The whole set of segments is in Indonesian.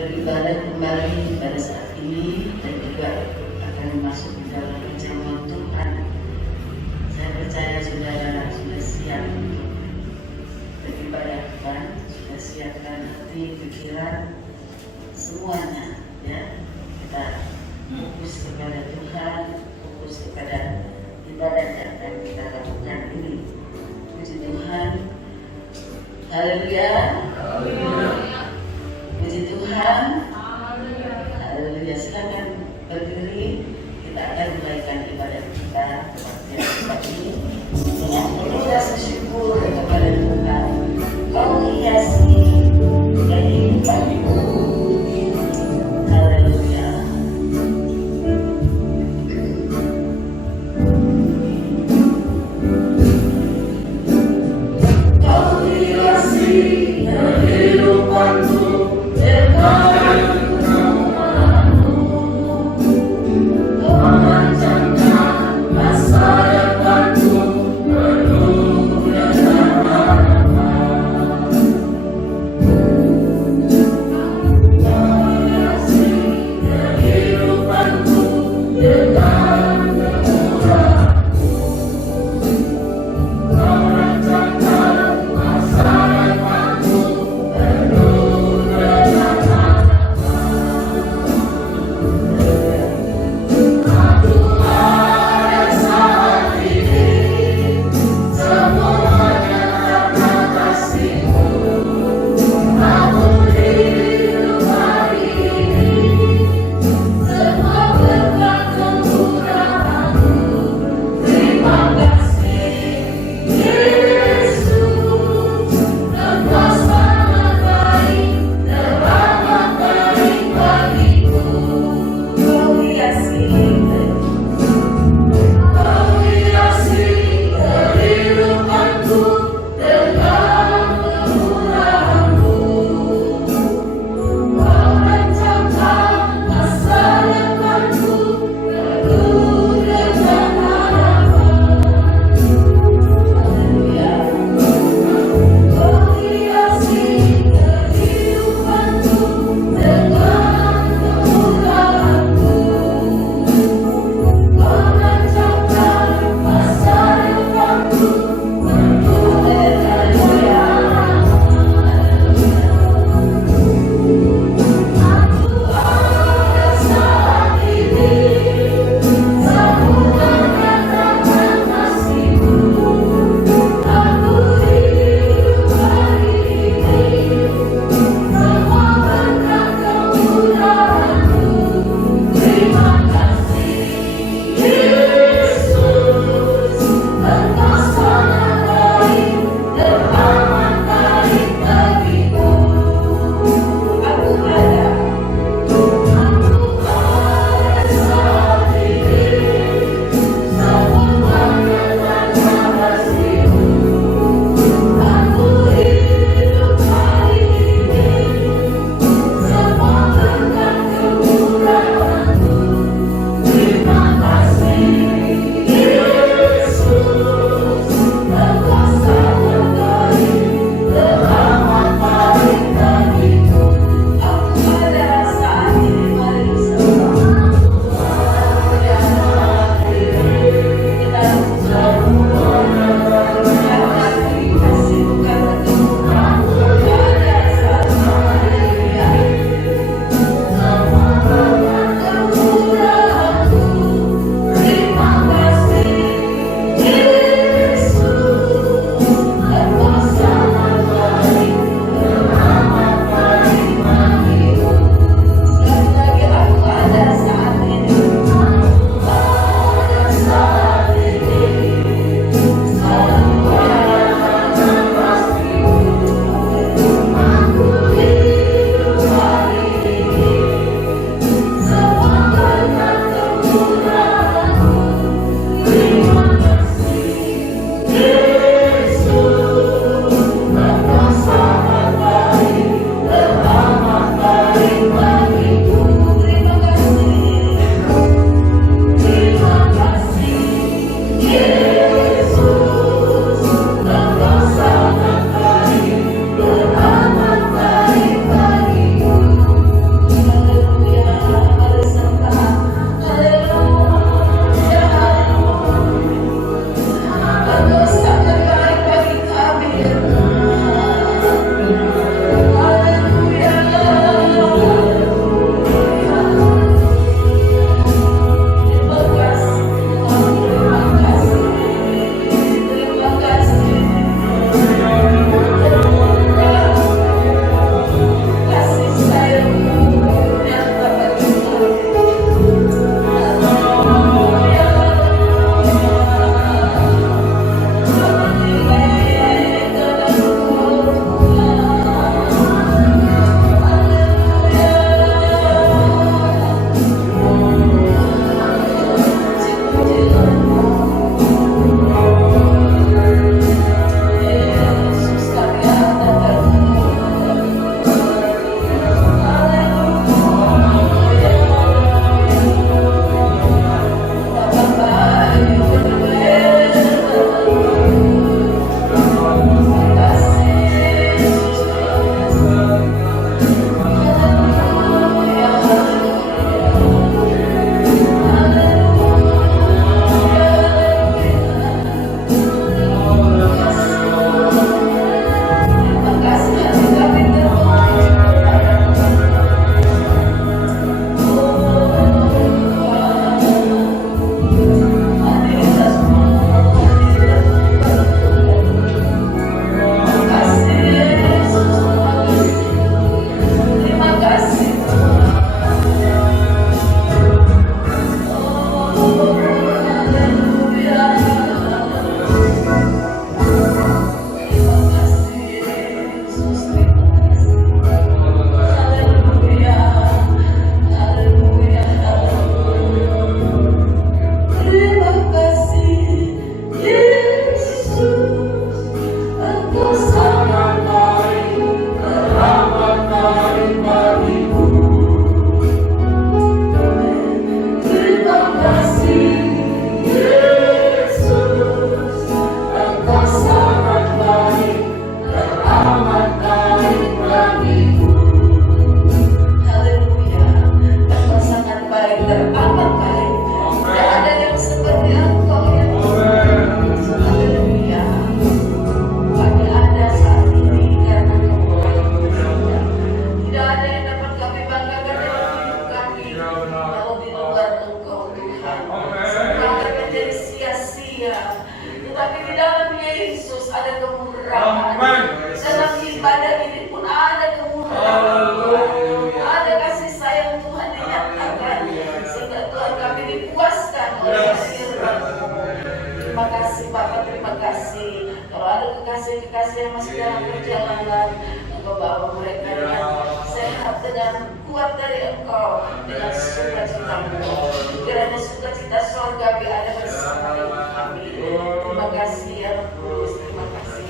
beribadah kembali pada saat ini dan juga akan masuk di dalam perjamuan Tuhan. Saya percaya saudara sudah siap untuk beribadah Tuhan, sudah siapkan hati, pikiran, semuanya ya. Kita fokus kepada Tuhan, fokus kepada ibadah yang akan kita lakukan ini. Puji Tuhan, haleluya, puji Tuhan, haleluya. Silakan berdiri, kita akan mulaikan ibadah kita pada ini dengan penuh rasa syukur kepada Tuhan. Kau hiasi kehidupanku. Kau hiasi kehidupanku. Haleluya. Engkau sangat baik, teramat baik. Tidak ada yang seperti Engkau ya Tuhan. Haleluya. Kami ada saat ini karena Engkau baik. Tidak ada yang dapat kami banggakan dalam hidup kami kalau di luar Engkau Tuhan. Semua akan menjadi sia-sia. Tetapi di dalamnya Yesus ada kemurahan. Dalam ibadah ini pun ada kemurahan Tuhan. Ada kasih sayang Tuhan dinyatakan. Sehingga Tuhan kami dipuaskan oleh firman-Mu. Terima kasih Bapak, terima kasih. Kalau ada kekasih-kekasih yang masih dalam perjalanan, Engkau bawa mereka dengan sehat, dengan kuat dari Engkau, dengan sukacita-Mu. Kiranya sukacita surgawi ada bersama dengan kami. Terima kasih ya Kudus, terima kasih.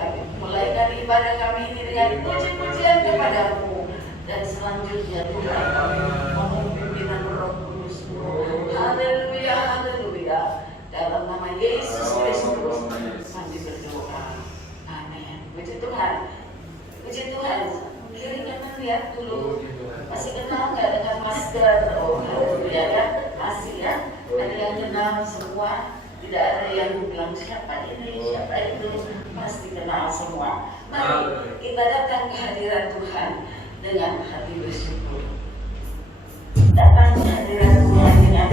Kami mulaikan ibadah kami ini dengan puji-pujian kepada-Mu. Dan selanjutnya Tuhan kami mohon pimpinan Roh Kudus-Mu. Haleluya, haleluya. Dalam nama Yesus Kristus kami berdoa. Amin. Puji Tuhan. Puji Tuhan. Kiri kanan lihat dulu. Masih kenal nggak dengan masker? Oh, haleluya ya. Masih ya. Ada yang kenal semua. Tidak ada yang bilang siapa ini, siapa itu. Pasti kenal semua. Mari kita datang ke hadirat Tuhan dengan hati bersyukur. Datang ke hadirat Tuhan dengan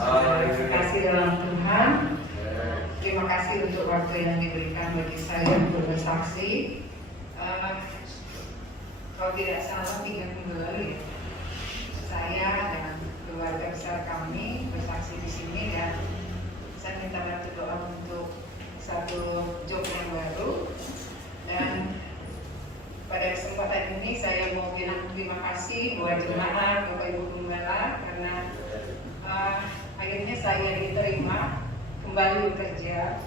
Kasih dalam Tuhan. Terima kasih untuk waktu yang diberikan bagi saya untuk bersaksi. Kalau tidak salah 3 minggu lalu ya, saya dan keluarga besar kami bersaksi di sini, dan saya minta bantu doa untuk satu job yang baru. Dan pada kesempatan ini saya mau bilang terima kasih buat jemaat, Bapak Ibu Gembala, karena akhirnya saya diterima kembali bekerja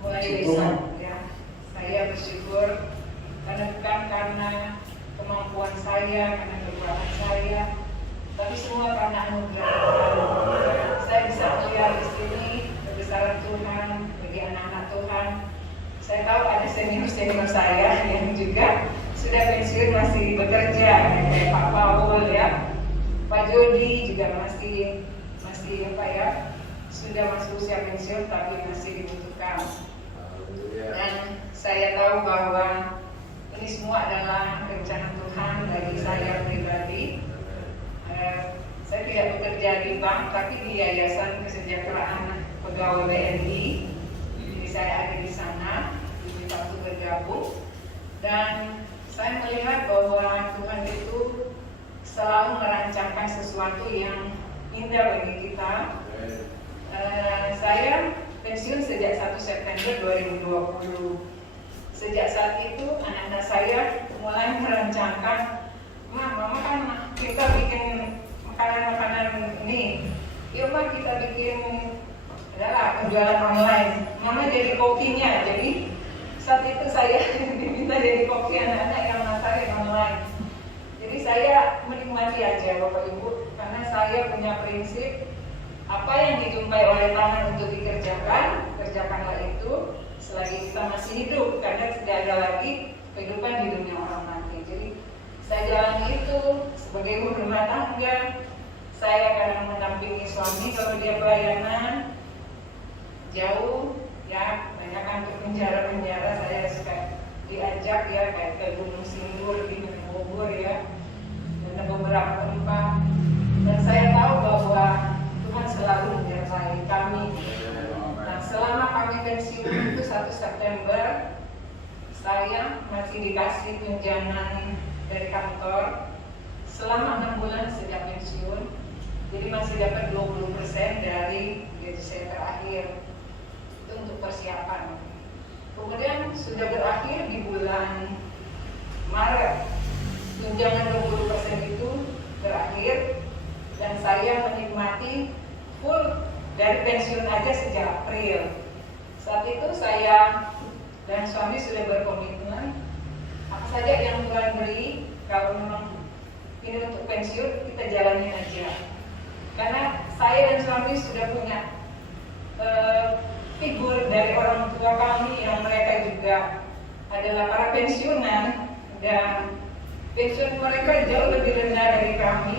mulai besok ya. Saya bersyukur karena bukan karena kemampuan saya, karena kekuatan saya, tapi semua karena anugerah Tuhan. Saya bisa melihat di sini kebesaran Tuhan bagi anak-anak Tuhan. Saya tahu ada senior saya yang juga sudah pensiun masih bekerja, kayak Pak Paul ya, Pak Jody juga masih apa ya, sudah masuk usia pensiun tapi masih dibutuhkan. Dan saya tahu bahwa ini semua adalah rencana Tuhan bagi saya pribadi. Saya tidak bekerja di bank, tapi di Yayasan Kesejahteraan Pegawai BNI. Jadi saya ada di sana, diminta untuk bergabung. Dan saya melihat bahwa Tuhan itu selalu merancangkan sesuatu yang indah bagi kita. Saya pensiun sejak 1 September 2020. Sejak saat itu anak-anak saya mulai merancangkan, Mama kan kita bikin makanan-makanan ini, yuk Ma kita bikin adalah penjualan online. Mama jadi kokinya, jadi saat itu saya diminta jadi koki anak-anak yang masakin online. Jadi saya menikmati aja Bapak Ibu, karena saya punya prinsip apa yang dijumpai oleh tangan untuk dikerjakan, kerjakanlah itu selagi kita masih hidup, karena tidak ada lagi kehidupan di dunia orang mati. Jadi saya jalani itu sebagai ibu rumah tangga. Saya kadang mendampingi suami kalau dia pelayanan jauh ya, banyak kan ke penjara-penjara, saya suka diajak ya, kayak ke Gunung Sindur di Bogor ya, dan beberapa tempat. Dan saya tahu bahwa Tuhan selalu menyertai kami. Nah, selama kami pensiun itu 1 September, saya masih dikasih tunjangan dari kantor selama 6 bulan sejak pensiun. Jadi masih dapat 20% dari gaji saya terakhir. Itu untuk persiapan. Kemudian sudah berakhir di bulan Maret. Tunjangan 20% itu berakhir, dan saya menikmati full dari pensiun aja sejak April. Saat itu saya dan suami sudah berkomitmen, apa saja yang Tuhan beri, kalau memang ini untuk pensiun, kita jalanin aja. Karena saya dan suami sudah punya figur dari orang tua kami yang mereka juga adalah para pensiunan, dan pensiun mereka jauh lebih rendah dari kami.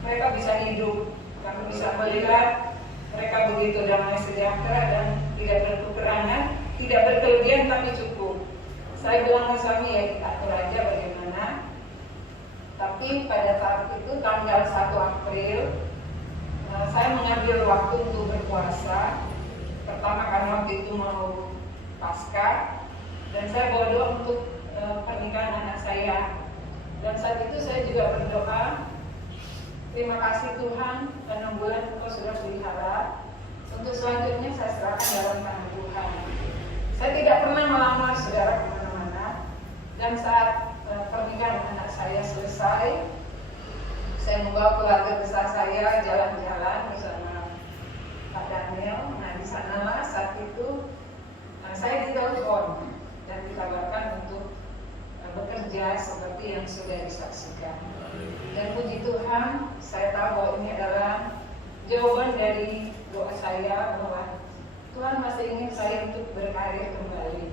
Mereka bisa hidup, kami bisa melihat mereka begitu damai sejahtera dan tidak berkekurangan, tidak berkelebihan tapi cukup. Saya bilang ke suami, ya kita atur aja bagaimana. Tapi pada saat itu tanggal 1 April saya mengambil waktu untuk berpuasa. Pertama karena waktu itu mau Paskah, dan saya bawa doa untuk pernikahan anak saya. Dan saat itu saya juga berdoa, terima kasih Tuhan, 6 bulan Engkau sudah pelihara. Untuk selanjutnya saya serahkan dalam tangan Tuhan. Saya tidak pernah melamar saudara kemana-mana. Dan saat pernikahan anak saya selesai, saya membawa keluarga besar saya jalan-jalan bersama Pak Daniel. Nah di sanalah saat itu saya ditelepon dan dikabarkan untuk bekerja seperti yang sudah disaksikan. Dan puji Tuhan, saya tahu bahwa ini adalah jawaban dari doa saya bahwa Tuhan masih ingin saya untuk berkarir kembali.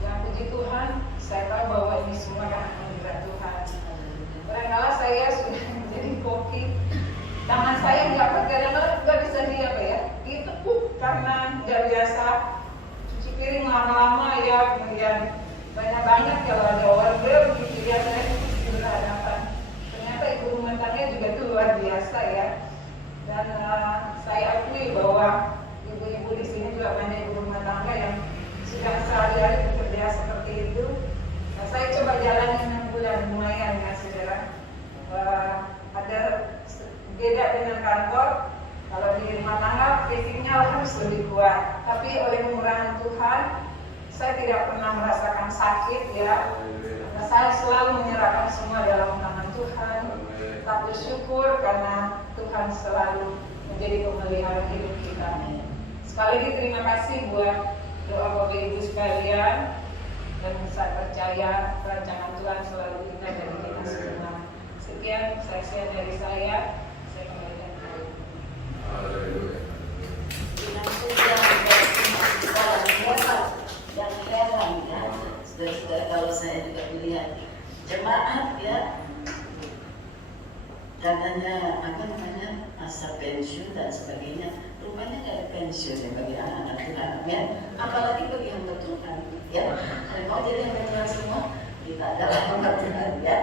Dan puji Tuhan, saya tahu bahwa ini semua karena anugerah Tuhan. Kadang-kala saya sudah menjadi koki, tangan saya nggak bisa ditekuk karena nggak biasa cuci piring lama-lama ya, kemudian banyak banget kalau ada order gitu ya, saya mesti berhadapan. Ternyata ibu rumah tangga juga itu luar biasa ya. Dan beda dengan kantor. Kalau di rumah tangga fisiknya harus lebih kuat, tapi oleh kemurahan Tuhan saya tidak pernah merasakan sakit ya. Saya selalu menyerahkan semua dalam tangan Tuhan. Tetap bersyukur karena Tuhan selalu menjadi pemelihara hidup kita. Sekali lagi terima kasih buat doa Bapak Ibu sekalian, dan saya percaya rancangan Tuhan selalu indah dari kita semua. Sekian saksian dari saya kembalikan kepada Ibu. Yang heran ya, saudara-saudara, kalau saya juga melihat jemaat ya, katanya masa pensiun dan sebagainya, rupanya nggak ada pensiun ya bagi anak-anak Tuhan ya, apalagi bagi hamba Tuhan ya. Kalau mau jadi hamba Tuhan semua, kita adalah hamba Tuhan ya,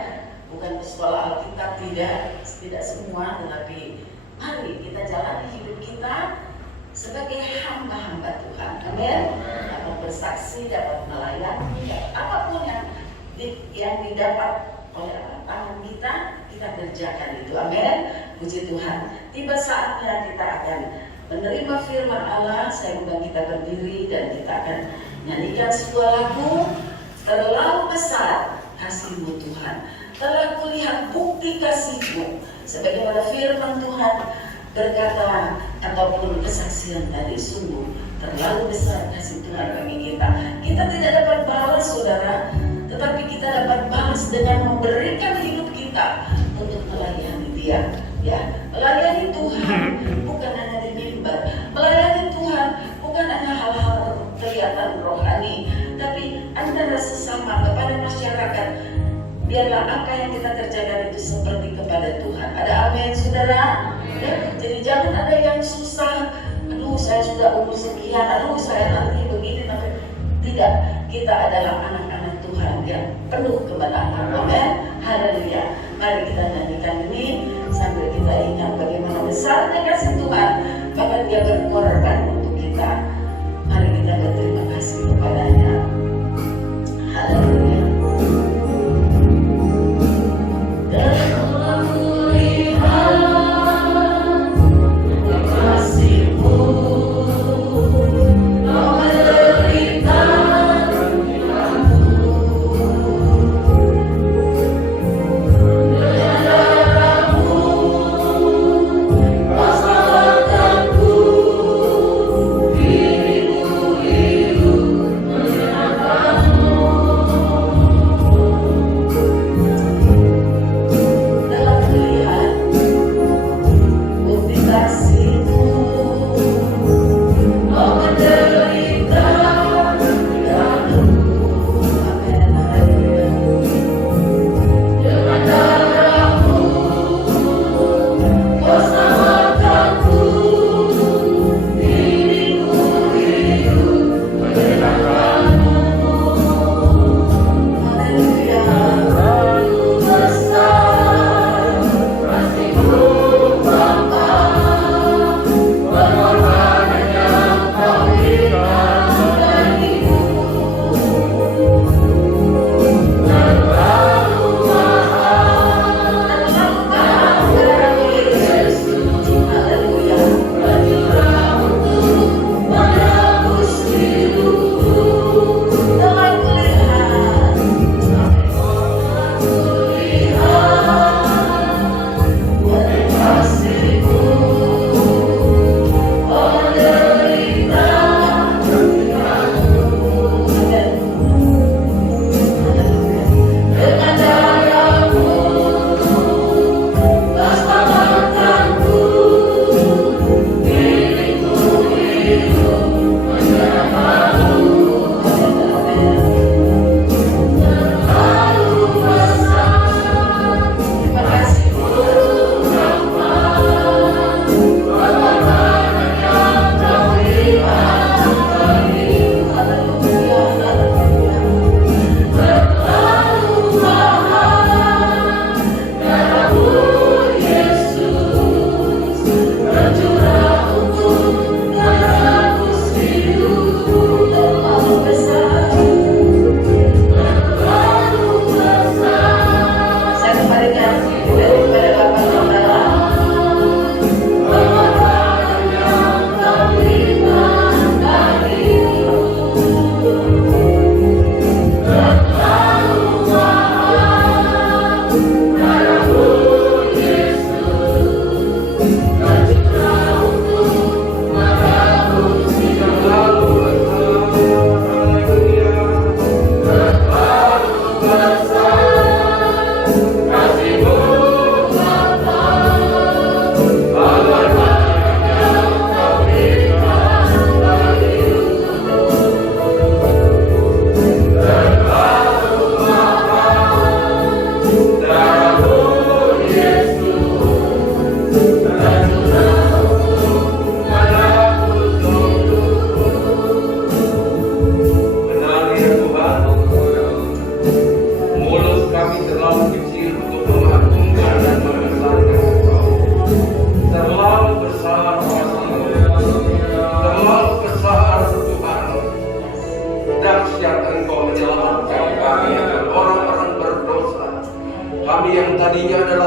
bukan sekolah Alkitab, tidak semua, tetapi mari kita jalani hidup kita sebagai hamba-hamba Tuhan, amin. Dapat bersaksi, dapat melayani, apapun yang didapat oleh tangan kita kerjakan itu, amin. Puji Tuhan. Tiba saatnya kita akan menerima firman Allah. Saya undang kita berdiri dan kita akan nyanyikan sebuah lagu, terlalu besar kasih-Mu Tuhan, telah kulihat bukti kasih-Mu, sebagaimana firman Tuhan berkata ataupun kesaksian tadi, sungguh terlalu besar kasih Tuhan bagi kita. Kita tidak dapat balas saudara, tetapi kita dapat balas dengan memberikan hidup kita untuk melayani Dia ya. Melayani Tuhan bukan hanya di mimbar, melayani Tuhan bukan hanya hal-hal kelihatan rohani, tapi antara sesama kepada masyarakat. Biarlah apa yang kita kerjakan itu seperti kepada Tuhan. Ada amin saudara ya? Jadi jangan ada yang susah, aduh saya sudah umur sekian, aduh saya nanti begini, tapi tidak. Kita adalah anak-anak Tuhan yang penuh kebenaran, amin, haleluya. Mari kita nyanyikan ini sambil kita ingat bagaimana besarnya kasih Tuhan, bahkan Dia berkorban untuk kita. Mari kita berterima kasih kepadanya, haleluya. Ku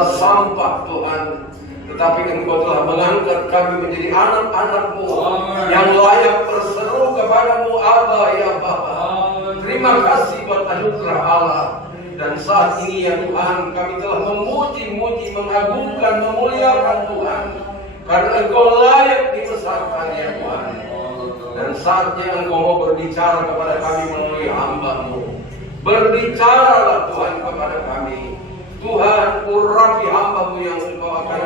adalah sampah Tuhan, tetapi Engkau telah mengangkat kami menjadi anak-anak-Mu yang layak berseru kepadamu, Aba ya Bapa. Terima kasih buat anugerah Allah. Dan saat ini ya Tuhan, kami telah memuji-muji, mengagungkan, memuliakan Tuhan, karena Engkau layak dibesarkan ya Tuhan. Dan saatnya Engkau mau berbicara kepada kami melalui hamba-Mu. Berbicaralah Tuhan kepada kami. Tuhan, urapi hamba-Mu yang Engkau akan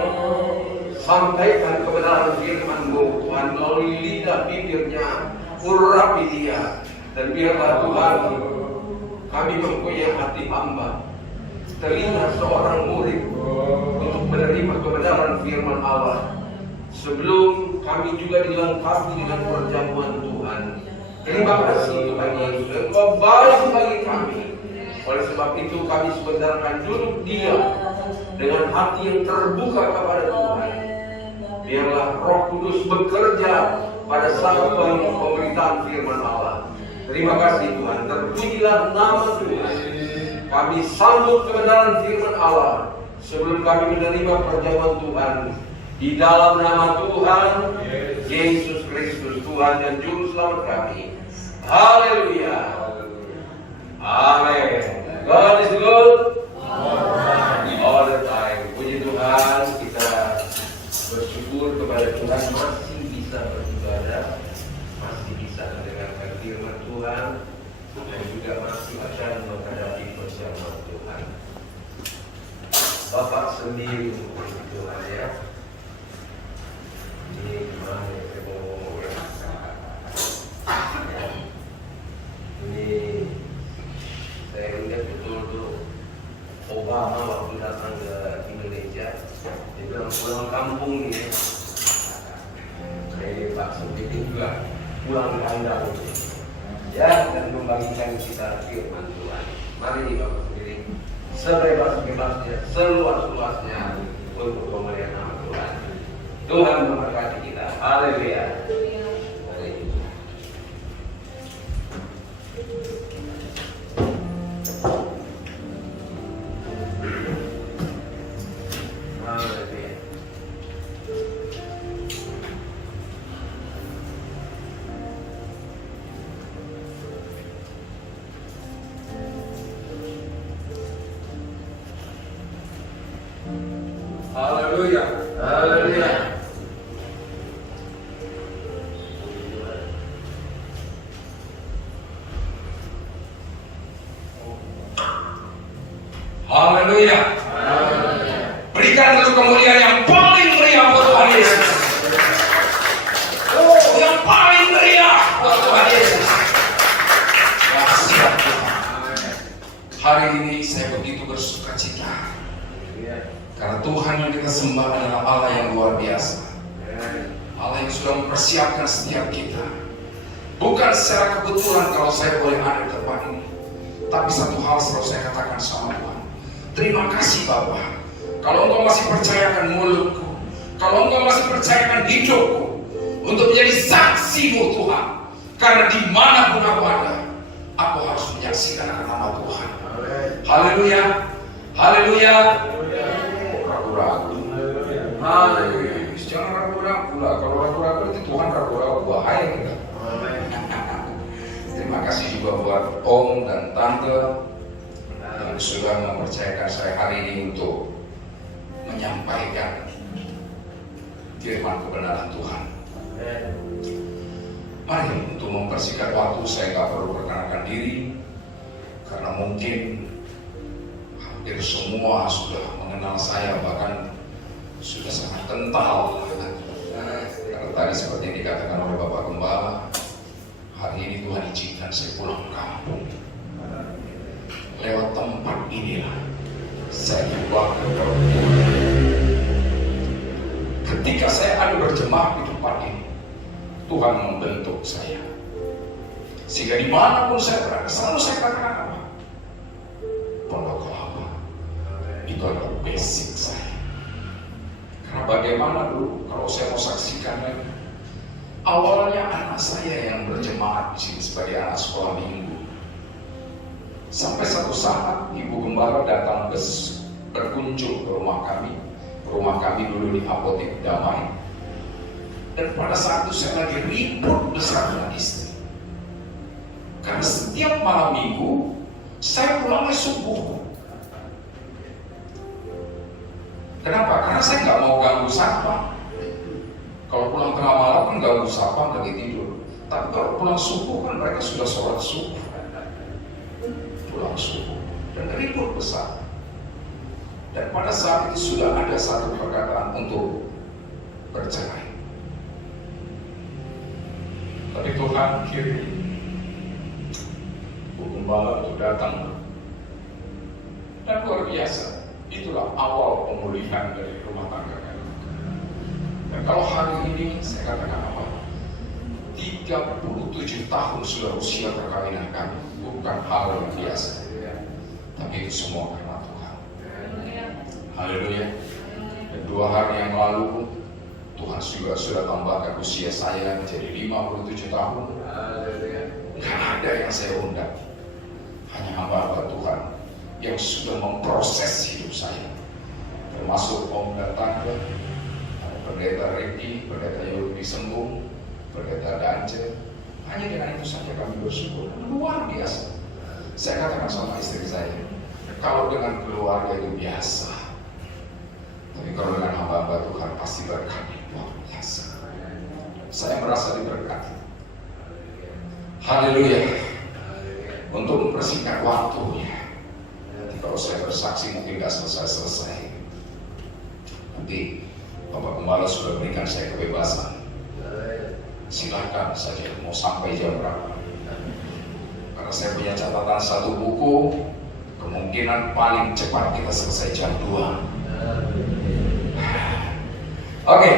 sampaikan kebenaran firman-Mu. Tuhan, melalui lidah bibirnya, urapi dia. Dan biarlah Tuhan, kami mempunyai hati hamba, telinga seorang murid untuk menerima kebenaran firman Allah. Sebelum kami juga dilengkapi dengan perjamuan Tuhan. Terima kasih Tuhan Yesus, Engkau baik bagi kami. Oleh sebab itu kami sebentar akan duduk diam dengan hati yang terbuka kepada Tuhan. Biarlah Roh Kudus bekerja pada saat pemberitaan firman Allah. Terima kasih Tuhan, terpujilah nama Tuhan. Kami sambut kebenaran firman Allah sebelum kami menerima perjamuan Tuhan. Di dalam nama Tuhan Yesus Kristus, Tuhan dan Juru Selamat kami. Haleluya. Amin. God is good all the time. Puji Tuhan, kita bersyukur kepada Tuhan masih bisa beribadah, masih bisa mendengarkan firman Tuhan, dan juga masih akan menghadapi perjamuan Tuhan. Bapak sendiri puji Tuhan ya. Ini gimana ya, saya mau ngomong ya. Ini saya ingat betul tuh Obama waktu datang ke Indonesia, dia bilang pulang kampung nih ya. Saya Pak Sendiri juga pulang kandang ya, dan membagikan kita firman Tuhan. Mari nih Bapak Sendiri, sebebas-bebasnya, seluas-luasnya untuk pemuliaan nama Tuhan. Tuhan memberkati kita. Haleluya. Haleluya. Haleluya. Haleluya. Berikan satu kemuliaan yang paling meriah buat Tuhan Yesus. Oh, yang paling meriah buat Tuhan Yesus. Ya, siap Tuhan. Hari ini saya begitu bersuka cita. Karena Tuhan yang kita sembah adalah Allah yang luar biasa. Allah yang sudah mempersiapkan setiap kita. Bukan secara kebetulan kalau saya boleh ada di tempat ini. Tapi satu hal selalu saya katakan sama Tuhan. Terima kasih Bapa. Kalau Engkau masih percayakan mulutku, kalau Engkau masih percayakan hidupku untuk menjadi saksi-Mu Tuhan. Karena dimanapun aku ada, aku harus menyaksikan akan nama Tuhan. Haleluya. Haleluya. Ragu-ragu. Haleluya. Jangan ragu-ragu lah. Kalau ragu-ragu nanti Tuhan ragu-ragu, bahaya kita. Terima kasih juga buat Om dan Tante yang sudah mempercayakan saya hari ini untuk menyampaikan firman kebenaran Tuhan. Mari untuk mempersingkat waktu, saya nggak perlu perkenalkan diri karena mungkin hampir semua sudah mengenal saya, bahkan sudah sangat kental. Karena tadi seperti yang dikatakan oleh Bapak Gembala, hari ini Tuhan izinkan saya pulang kampung. Lewat tempat inilah saya dibawa ke Tuhan. Ketika saya ada berjemaah di tempat ini, Tuhan membentuk saya. Sehingga dimanapun saya berada, selalu saya katakan apa? Pondok Kelapa itu adalah basic saya. Karena bagaimana dulu kalau saya mau saksikan lagi, awalnya anak saya yang berjemaat di sini sebagai anak sekolah minggu. Sampai satu saat Ibu Gembala datang ke berkunjung ke rumah kami. Rumah kami dulu di Apotek Damai. Dan pada saat itu saya lagi ribut besar dengan istri. Karena setiap malam minggu saya pulangnya subuh. Kenapa? Karena saya nggak mau ganggu satpam. Kalau pulang tengah malam kan ganggu satpam lagi tidur. Tapi kalau pulang subuh kan mereka sudah sholat subuh. Pulang subuh dan ribut besar. Dan pada saat itu sudah ada satu perkataan untuk bercerai. Tapi Tuhan kirim gembala untuk datang. Dan luar biasa, itulah awal pemulihan dari rumah tangga kami. Dan kalau hari ini saya katakan apa? 37 tahun sudah usia perkawinan kami. Bukan hal yang biasa. Tapi itu semua karena Tuhan. Haleluya. Dan 2 hari yang lalu Tuhan juga sudah tambahkan usia saya menjadi 57 tahun. Gak ada yang saya undang. Hanya hamba-hamba Tuhan yang sudah memproses hidup saya. Termasuk Om dan Tante, Pendeta Reki, Pendeta Yogi Sembung, Pendeta Dance. Hanya dengan itu saja kami bersyukur. Luar biasa. Saya katakan sama istri saya, kalau dengan keluarga itu biasa. Tapi kalau dengan hamba-hamba Tuhan pasti berkati luar biasa. Saya merasa diberkati. Haleluya. Untuk mempersingkat waktunya, nanti kalau saya bersaksi mungkin nggak selesai. Nanti Bapak Gembala sudah berikan saya kebebasan. Silakan saja mau sampai jam berapa. Karena saya punya catatan 1 buku, kemungkinan paling cepat kita selesai jam 2. Oke,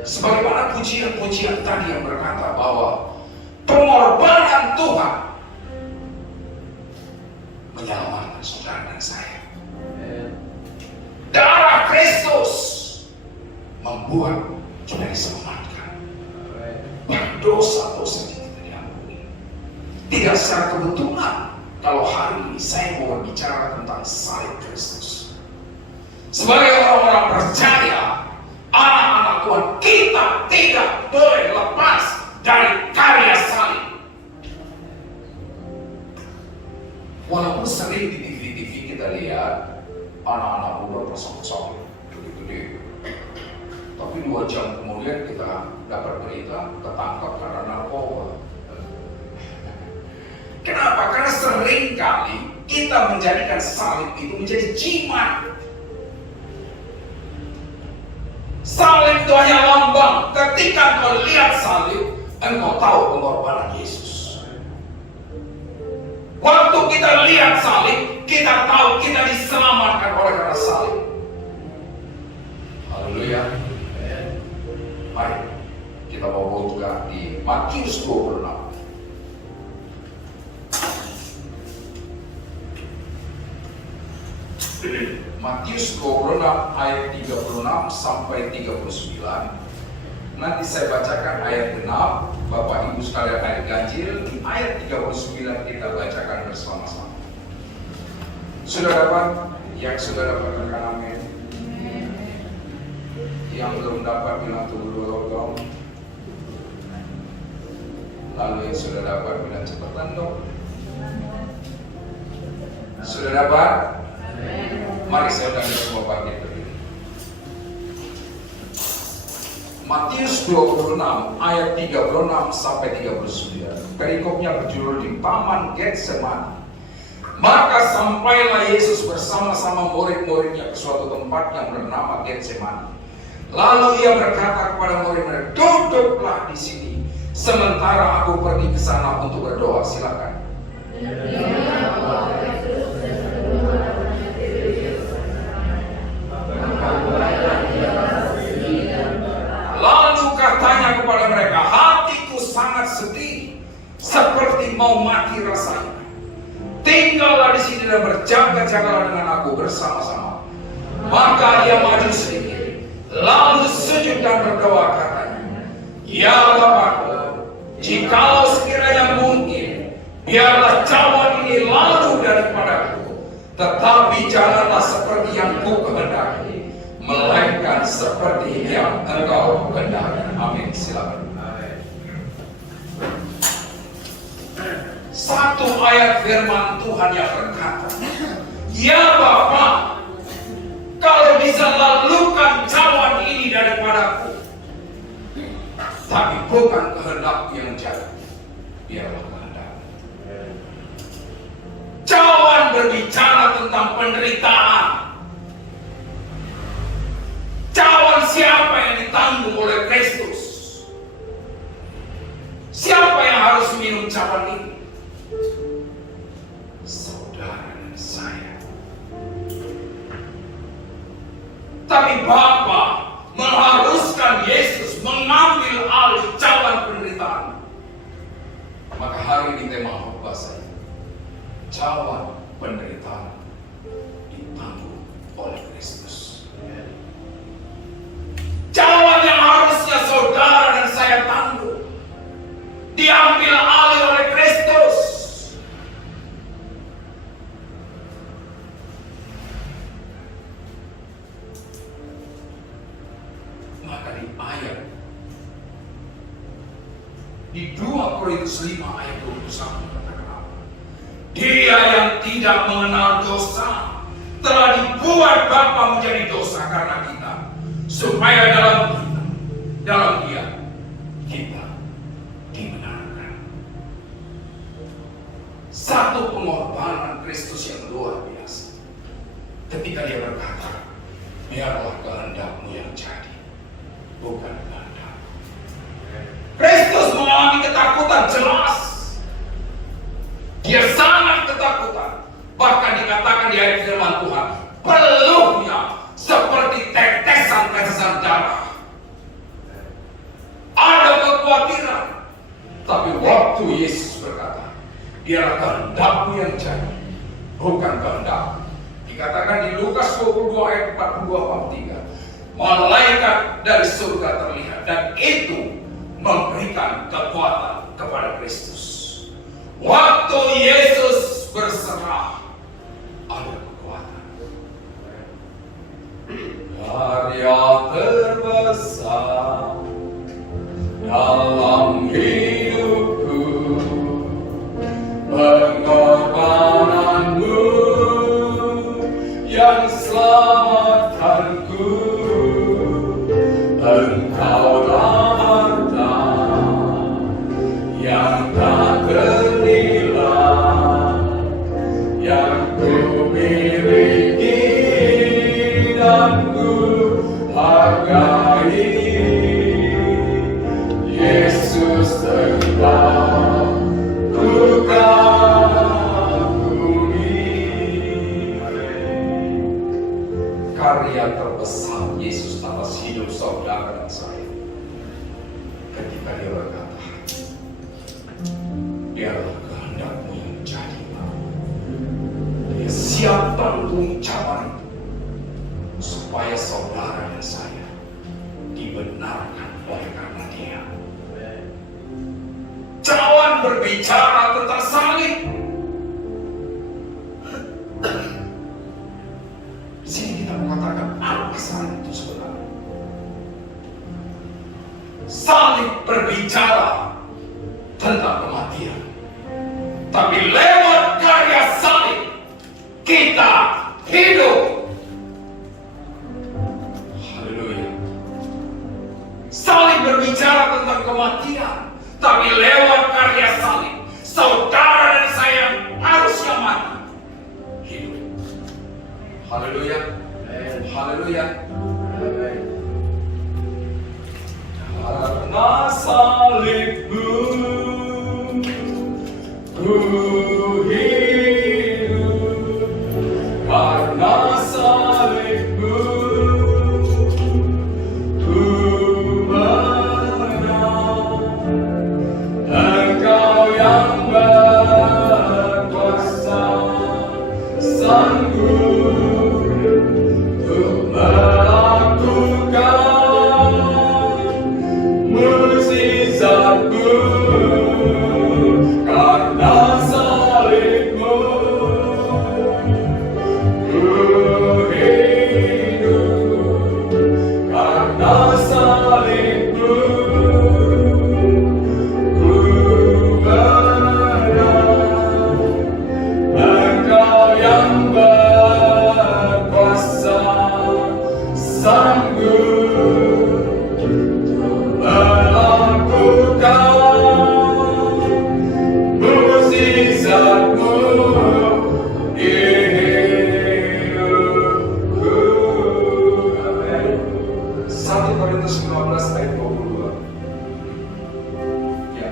sebagaimana pujian-pujian tadi yang berkata bahwa pengorbanan Tuhan menyelamatkan saudara dan saya. Darah Kristus membuat kita diselamatkan. Dosa-dosa kita diampuni. Tidak secara kebetulan kalau hari ini saya mau berbicara tentang salib Kristus. Sebagai orang-orang percaya, anak-anak Tuhan, kita tidak boleh lepas dari karya salib. Walaupun sering di TV kita lihat anak-anak muda pasang salib gede-gede, tapi 2 jam kemudian kita dapat berita ketangkap karena narkoba. Kenapa? Karena sering kali kita menjadikan salib itu menjadi jimat. Salib itu hanya lambang. Ketika kau lihat salib, engkau tahu pengorbanan Yesus. Waktu kita lihat salib, kita tahu kita diselamatkan oleh karena salib. Haleluya. Mari kita mau buka di Matius 26. Matius 26 ayat 36 sampai 39. Nanti saya bacakan ayat 6, Bapak Ibu sekalian ayat ganjil. Di ayat 39 kita bacakan bersama-sama. Sudah dapat? Yang sudah dapat katakan amin. Yang belum dapat bilang tunggu dong. Lalu yang sudah dapat bilang cepetan dong. Sudah dapat? Mari saya undang semua bangkit berdiri. Matius 26 ayat 36 sampai 39. Perikopnya berjudul di Taman Getsemani. Maka sampailah Yesus bersama-sama murid-muridnya ke suatu tempat yang bernama Getsemani. Lalu ia berkata kepada murid-murid, duduklah di sini, sementara aku pergi ke sana untuk berdoa. Silakan. Lalu katanya kepada mereka, hatiku sangat sedih, seperti mau mati rasanya. Tinggallah di sini dan berjaga-jagalah dengan aku bersama-sama. Maka ia maju sedikit, lalu sujud dan berdoa katanya, ya Bapa, jikalau sekiranya mungkin, biarlah cawan ini lalu daripadaku, tetapi janganlah seperti yang ku seperti yang Engkau kehendaki. Amin. Silakan. Satu ayat firman Tuhan yang berkata, ya Bapa, kalau bisa lalukan cawan ini daripadaku, tapi bukan kehendakku yang jadi, biarlah kehendakmu. Cawan berbicara tentang penderitaan. Cawan siapa yang ditanggung oleh Kristus? Siapa yang harus minum cawan ini? Saudara dan saya. Tapi Bapa mengharuskan Yesus mengambil alih cawan penderitaan. Maka hari ini tema khotbah saya, cawan penderitaan ditanggung oleh Kristus. Cawan yang harusnya saudara dan saya tanggung diambil alih oleh Kristus. Maka di ayat di 2 Korintus 5 ayat 21 katakan apa? Dia yang tidak mengenal dosa telah dibuat Bapa menjadi dosa karena kita, supaya dalam Dia kita dibenarkan. Satu pengorbanan Kristus yang luar biasa. Ketika Dia berkata, biarlah kehendak-Mu yang jadi, bukan kehendak. Kristus mengalami ketakutan jelas. Dia sangat ketakutan. Bahkan dikatakan di ayat firman Tuhan, peluhnya seperti tetesan-tetesan darah. Ada kekhawatiran. Tapi waktu Yesus berkata, biarlah kehendak-Mu yang jadi, bukan kehendak. Dikatakan di Lukas 22 ayat 42-43, malaikat dari surga terlihat dan itu memberikan kekuatan kepada Kristus. Waktu Yesus berserah, ada kekuatan. Karya terbesar dalam hidupku, pengorbananmu yang selamatkanku. Engkaulah harta yang tak ternilai, yang ku miliki dan ku hargai. Yesus Engkau ku kagumi. Karya terbesar Yesus atas hidup saudara dan saya, ketika Dia berkata, biarlah kehendak-Mu yang jadi. Dia siap tanggung cawan itu, supaya saudara dan saya dibenarkan oleh karena Dia. Cawan berbicara tentang salib. Di sini kita mengatakan apa salib itu sebenarnya? Salib berbicara tentang kematian. Tapi lewat karya salib kita hidup. Haleluya. Salib berbicara tentang kematian, tapi lewat karya salib saudara dan saya harusnya mati, hidup. Haleluya. Haleluya. Karena salib-Mu ku hidup, karena salib-Mu ku menang. Engkau yang berkuasa, sanggup untuk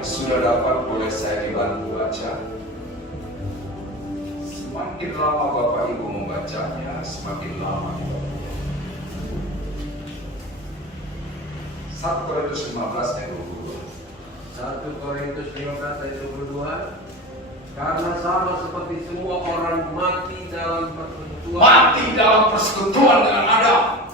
yang sudah dapat boleh saya dibantu baca. Semakin lama Bapak Ibu membacanya, semakin lama kita belajar. 1 Korintus 15 ayat 22. 1 Korintus 15 ayat 22. Karena sama seperti semua orang mati dalam persekutuan. Mati dalam persekutuan dengan Adam.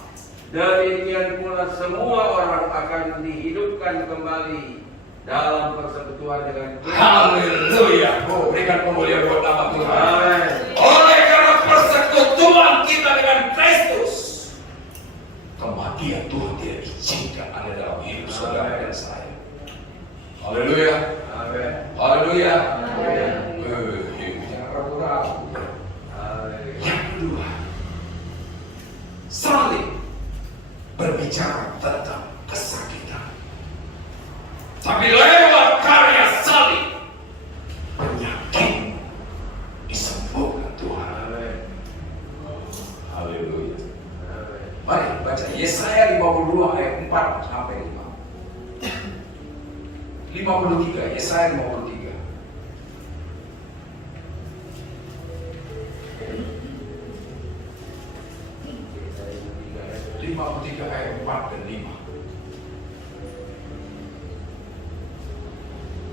Demikian pula semua orang akan dihidupkan kembali dalam persekutuan dengan Kristus. Haleluya. Oh, berikan pemuliaan buat nama Tuhan. Amin. Oleh karena persekutuan kita dengan Kristus, kematian Tuhan tidak izinkan ada dalam hidup saudara dan saya. Haleluya. Amin. Haleluya. Amin. Jangan ragu-ragu. Amin. Yang kedua, salib berbicara tentang kesakitan. Tapi lewat karya salib, penyakit disembuhkan Tuhan. Amin. Haleluya. Amin. Mari baca Yesaya 52 ayat 4 sampai 5. 53, Yesaya 53. 53 ayat 4 dan 5.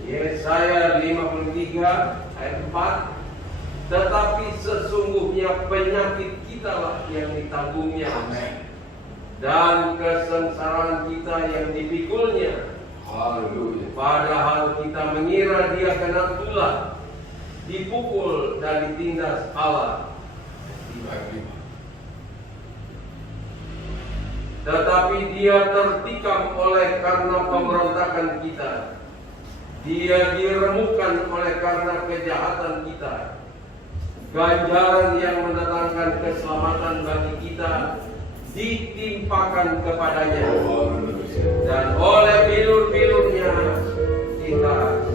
Yesaya 53 ayat 4. Tetapi sesungguhnya penyakit kita lah yang ditanggung-Nya, Amin. dan kesengsaraan kita yang dipikul-Nya. Haleluya. Padahal kita mengira Dia kena tulah, dipukul dan ditindas Allah. Ayat 5. Tetapi Dia tertikam oleh karena pemberontakan kita, Dia diremukkan oleh karena kejahatan kita. Ganjaran yang mendatangkan keselamatan bagi kita ditimpakan kepadanya, dan oleh bilur-bilurnya kita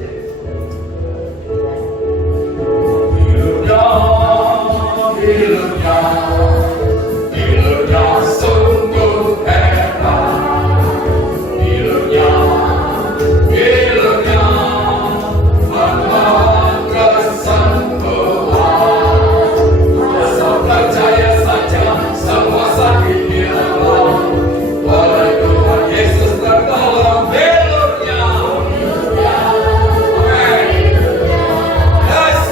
Bilurnya sungguh hebat. Bilurnya membawa kesembuhan. Asal percaya saja, semua sakit hilang. Oleh Tuhan Yesus tertolong. Bilurnya, yes,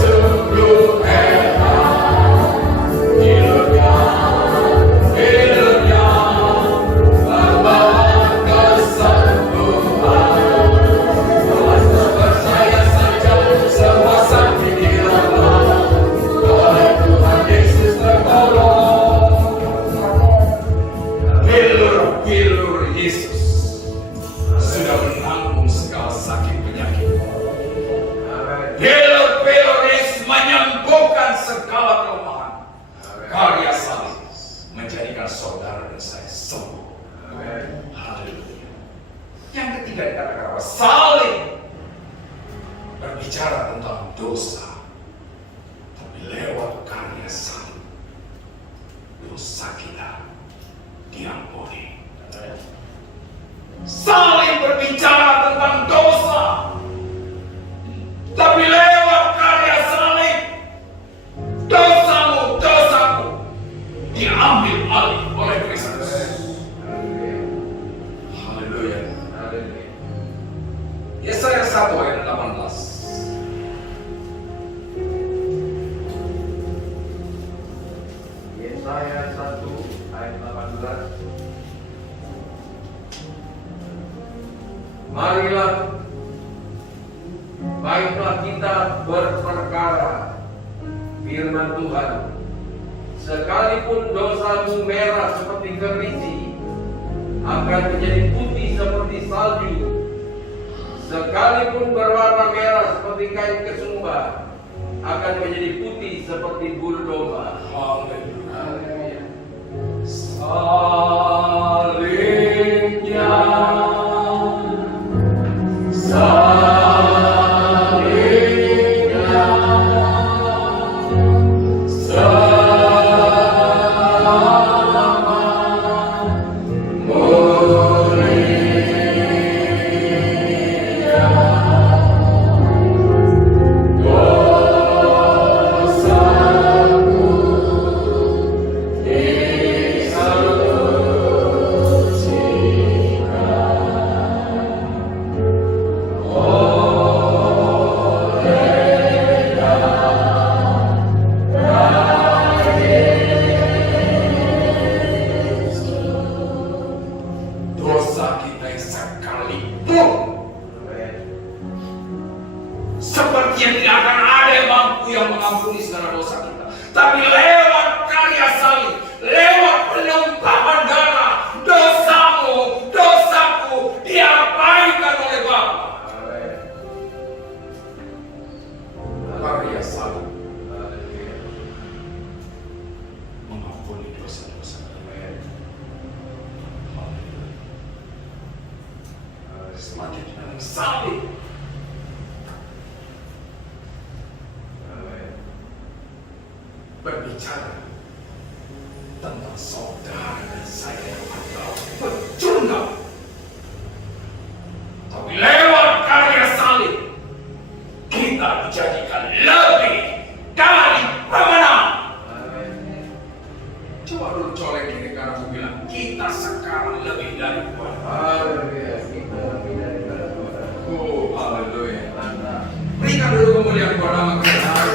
sungguh hebat. Bilurnya membawa kesembuhan. Asal percaya saja, semua sakit hilang. Oleh Tuhan Yesus tertolong. Bilur Yesus sudah menanggung segala sakit penyakit. Bilur Yesus menyembuhkan segala kelemahan. Karya salib menjadikan saudara dan saya sembuh. Haleluya. Yang ketiga dikatakan apa? Salib berbicara tentang dosa. Tapi lewat karya salib, dosa kita diampuni. Salib berbicara tentang dosa. Tapi lewat karya salib, dosamu diambil alih oleh Kristus. Haleluya. Yesaya 1 ayat 18. Yesaya 1 ayat 18. Marilah, baiklah kita berperkara, firman Tuhan. Sekalipun dosamu merah seperti kemisi, akan menjadi putih seperti salju. Sekalipun berwarna merah seperti kain kesumba, akan menjadi putih seperti bulu domba. Haleluya. Salibnya, salibnya, selamat murni. dosa kita sekalipun. Seperti yang tidak akan ada yang mampu yang mengampuni segala dosa kita. Tapi lewat karya salib, lewat penumpahan darah, dosamu, dosaku diabaikan oleh Bapa. Karya salib mengampuni dosa-dosa. Semakin dalam salib berbicara tentang saudara dan saya yang adalah pecundang. Tapi lewat karya salib kita dijadikan lebih dari pemenang. Coba dulu colek kiri kanan, aku bilang kita sekarang lebih dari pemenang. Oh, haleluya. Berikan dulu kemuliaan kepada nama Tuhan.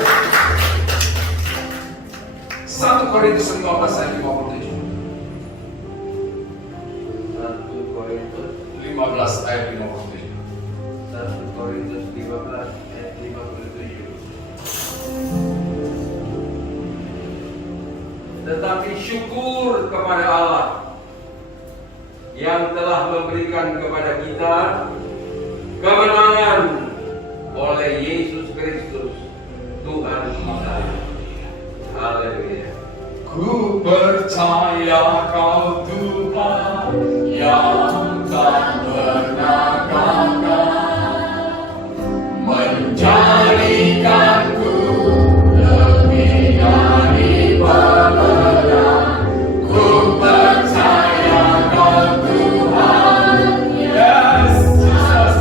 1 Korintus 15 ayat 57. 1 Korintus 15 ayat 57. 1 Korintus 15 ayat 57. Tetapi syukur kepada Allah yang telah memberikan kepada kita kemenangan oleh Yesus Kristus Tuhan kita. Haleluya. Ku percaya Kau Tuhan yang tak pernah gagal menjadikanku lebih dari pemenang. Ku percaya Kau Tuhan, yes, Jesus,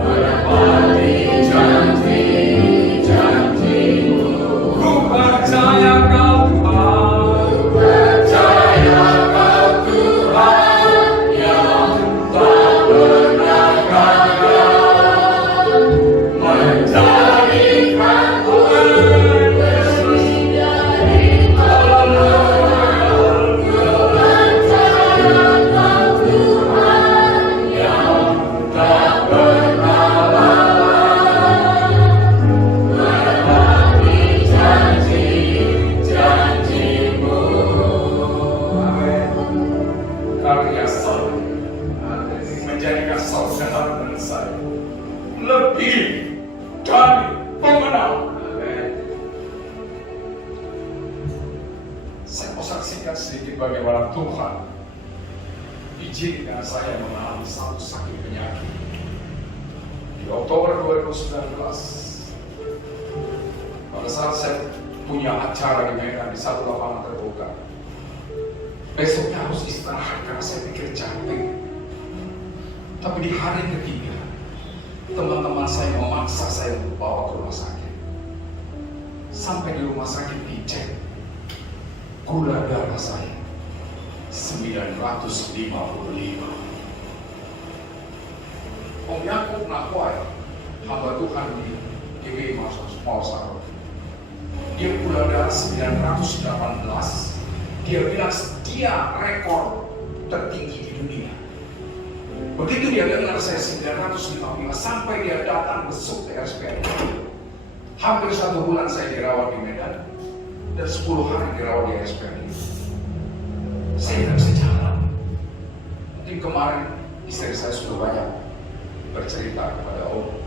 menepati janji-janji-Mu. Ku percaya Kau Tuhan, percaya Kau Tuhan yang tak pernah gagal menjadikanku lebih dari pemenang. Ku percaya Kau Tuhan yang tak pernah lalai menepati janji-janji-Mu. Karya salib menjadikan saudara dan saya lebih dari pemenang. Saya mau saksikan sedikit bagaimana Tuhan izinkan saya mengalami satu sakit penyakit. Di Oktober 2019, pada saat saya punya acara di Medan di satu lapangan terbuka, besoknya harus istirahat karena saya pikir capek. Tapi di hari ketiga, teman-teman saya memaksa saya untuk bawa ke rumah sakit. Sampai di rumah sakit dicek, gula darah saya 955. Om Yakub Nakwai, hamba Tuhan di GBI Mausaro, dia gula darah 918. Dia bilang dia rekor tertinggi di dunia. Begitu dia dengar saya 955, sampai dia datang besuk ke RSPN. Hampir 1 bulan saya dirawat di Medan dan 10 hari dirawat di RSPN. Saya tidak bisa jalan. Mungkin kemarin istri saya sudah banyak bercerita kepada Om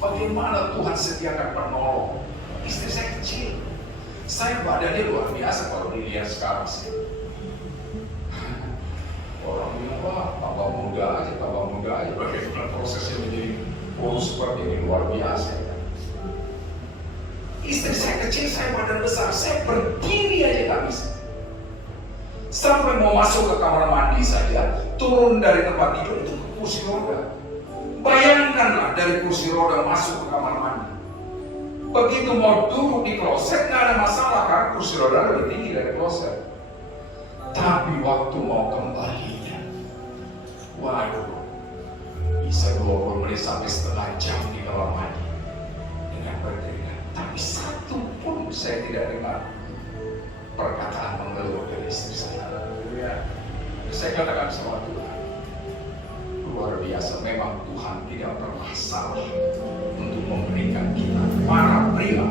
bagaimana Tuhan sediakan penolong. Istri saya kecil, saya badannya luar biasa kalau dilihat sekarang sih. Orang bilang, wah, tambah muda aja. Bagaimana prosesnya menjadi kurus seperti ini, luar biasa ya. Istri saya kecil, saya badan besar, saya berdiri aja gak bisa. Sampai mau masuk ke kamar mandi saja, turun dari tempat tidur itu ke kursi roda. Bayangkanlah dari kursi roda masuk ke kamar mandi. Begitu mau duduk di kloset, gak ada masalah karena kursi roda lebih tinggi dari kloset. Tapi waktu mau kembalinya, waduh, bisa 20 menit sampai setengah jam di kamar mandi dengan berdiri. Tapi satu pun saya tidak dengar perkataan mengeluh dari istri saya. Saya katakan sama Tuhan, luar biasa, memang Tuhan tidak pernah salah untuk memberikan kita para pria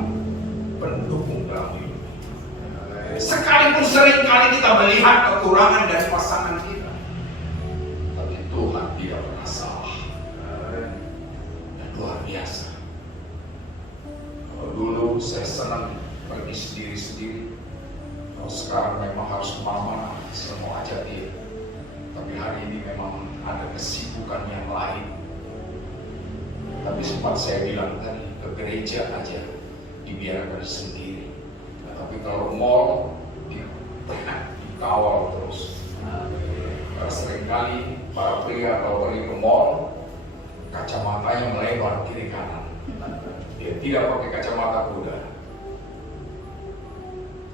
pendukung dalam hidup. Sekalipun seringkali kita melihat kekurangan dari pasangan kita, tapi Tuhan tidak pernah salah. Dan luar biasa. Kalau dulu saya senang pergi sendiri-sendiri, kalau sekarang memang harus kemana-mana, saya mau ajak dia. Tapi hari ini memang ada kesibukan yang lain. Tapi sempat saya bilang tadi, ke gereja aja dibiarkan sendiri. Nah, tapi kalau mall dikawal terus. Karena seringkali para pria kalau pergi ke mall, kacamatanya melebar kiri kanan. Dia tidak pakai kacamata kuda.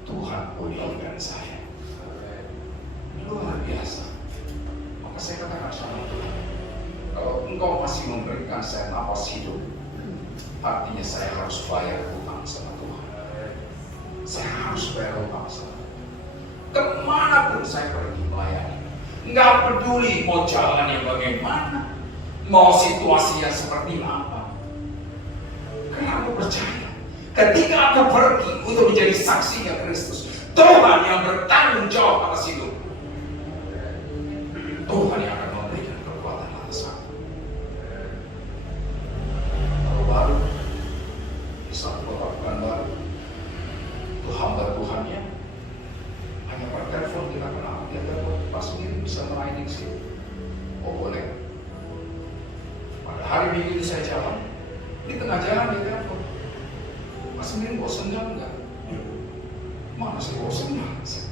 Tuhan pulihkan saya. Luar biasa. Maka saya katakan sama Tuhan, kalau Engkau masih memberikan saya napas hidup, artinya saya harus bayar hutang sama Tuhan. Saya harus bayar hutang sama Tuhan. Kemanapun saya pergi melayani, nggak peduli mau jalannya bagaimana, mau situasinya seperti apa. Karena aku percaya, ketika aku pergi untuk menjadi saksinya Kristus, Tuhan yang bertanggung jawab atas hidup. Tuhan yang akan memberikan kekuatan atas aku. Kalau baru di satu kota bukan baru, itu hamba Tuhannya hanya per telepon kita kenal. Dia telepon, Pak sendiri bisa melayani di sini. Oh boleh. Pada hari Minggu itu saya jalan, di tengah jalan dia telepon, Pak sendiri bosan enggak? Mana sih bosan enggak?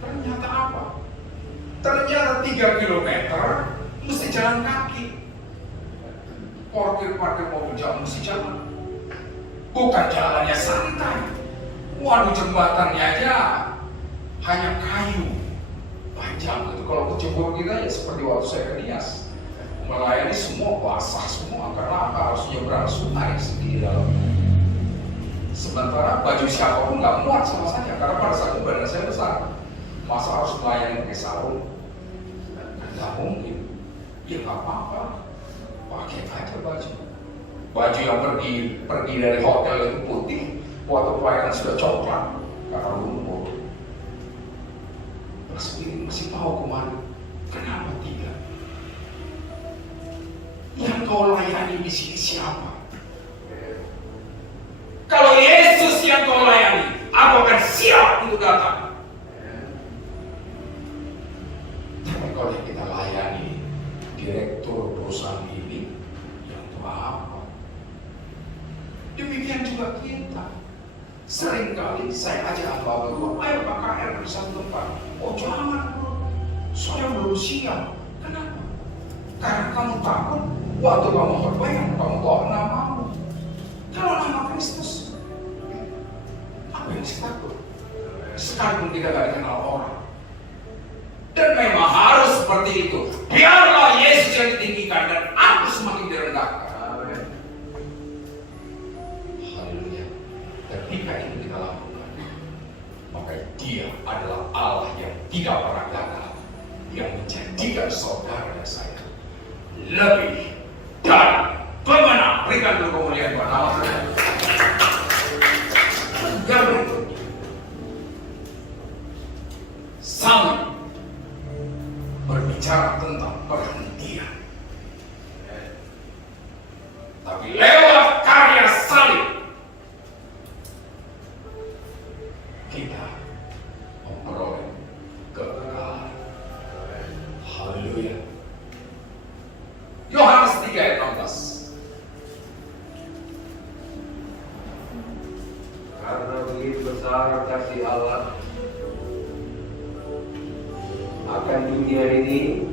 Ternyata apa? Ternyata 3 km mesti jalan kaki. Parkir mobil jauh mesti jalan. Bukan jalannya santai. Waduh, jembatannya aja hanya kayu panjang gitu. Kalau kecebur kita ya seperti waktu saya ke Nias, melayani semua basah semua karena harus nyebrang sungai sendiri dalam. Sementara baju siapapun nggak muat sama saya karena pada saat itu badan saya besar. Masa harus melayani pakai sarung? Nggak mungkin. Ya nggak apa-apa, pakai aja baju. Baju yang pergi dari hotel itu putih, waktu pelayanan sudah coklat karena lumpur. Terus ini masih mau kemana? Kenapa tidak? Yang kau layani di sini siapa? Kalau Yesus yang kau layani, aku akan siap untuk datang. Tapi kalau yang kita layani direktur perusahaan ini, yang tua apa? Demikian juga kita. Seringkali saya ajak hamba berdua, ayo KKR di satu tempat. Oh jangan bro, saya belum siap. Kenapa? Karena kamu takut waktu kamu berbayar, kamu bawa namamu. Kalau nama Kristus, apa yang saya takut? Sekalipun kita gak dikenal orang. Dan memang harus seperti itu. Biarlah Yesus yang ditinggikan dan aku semakin direndahkan. Haleluya. Ketika itu kita lakukan, maka Dia adalah Allah yang tidak pernah gagal, yang menjadikan saudara saya lebih dari pemenang. Berikan dulu kemuliaan buat nama Tuhan. Yang berikutnya, salib berbicara tentang perhentian. Tapi lewat karya salib kita memperoleh kekekalan. Haleluya. Yohanes 3 ayat 16. Karena begitu besar kasih Allah akan dunia ini,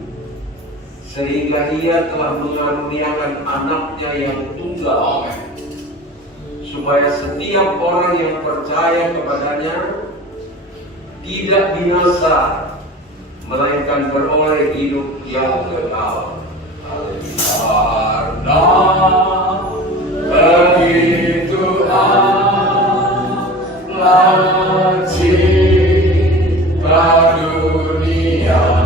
sehingga Ia telah mengaruniakan anaknya yang tunggal, supaya setiap orang yang percaya kepadanya tidak binasa, melainkan beroleh hidup yang kekal. Karena begitu amat cinta dunia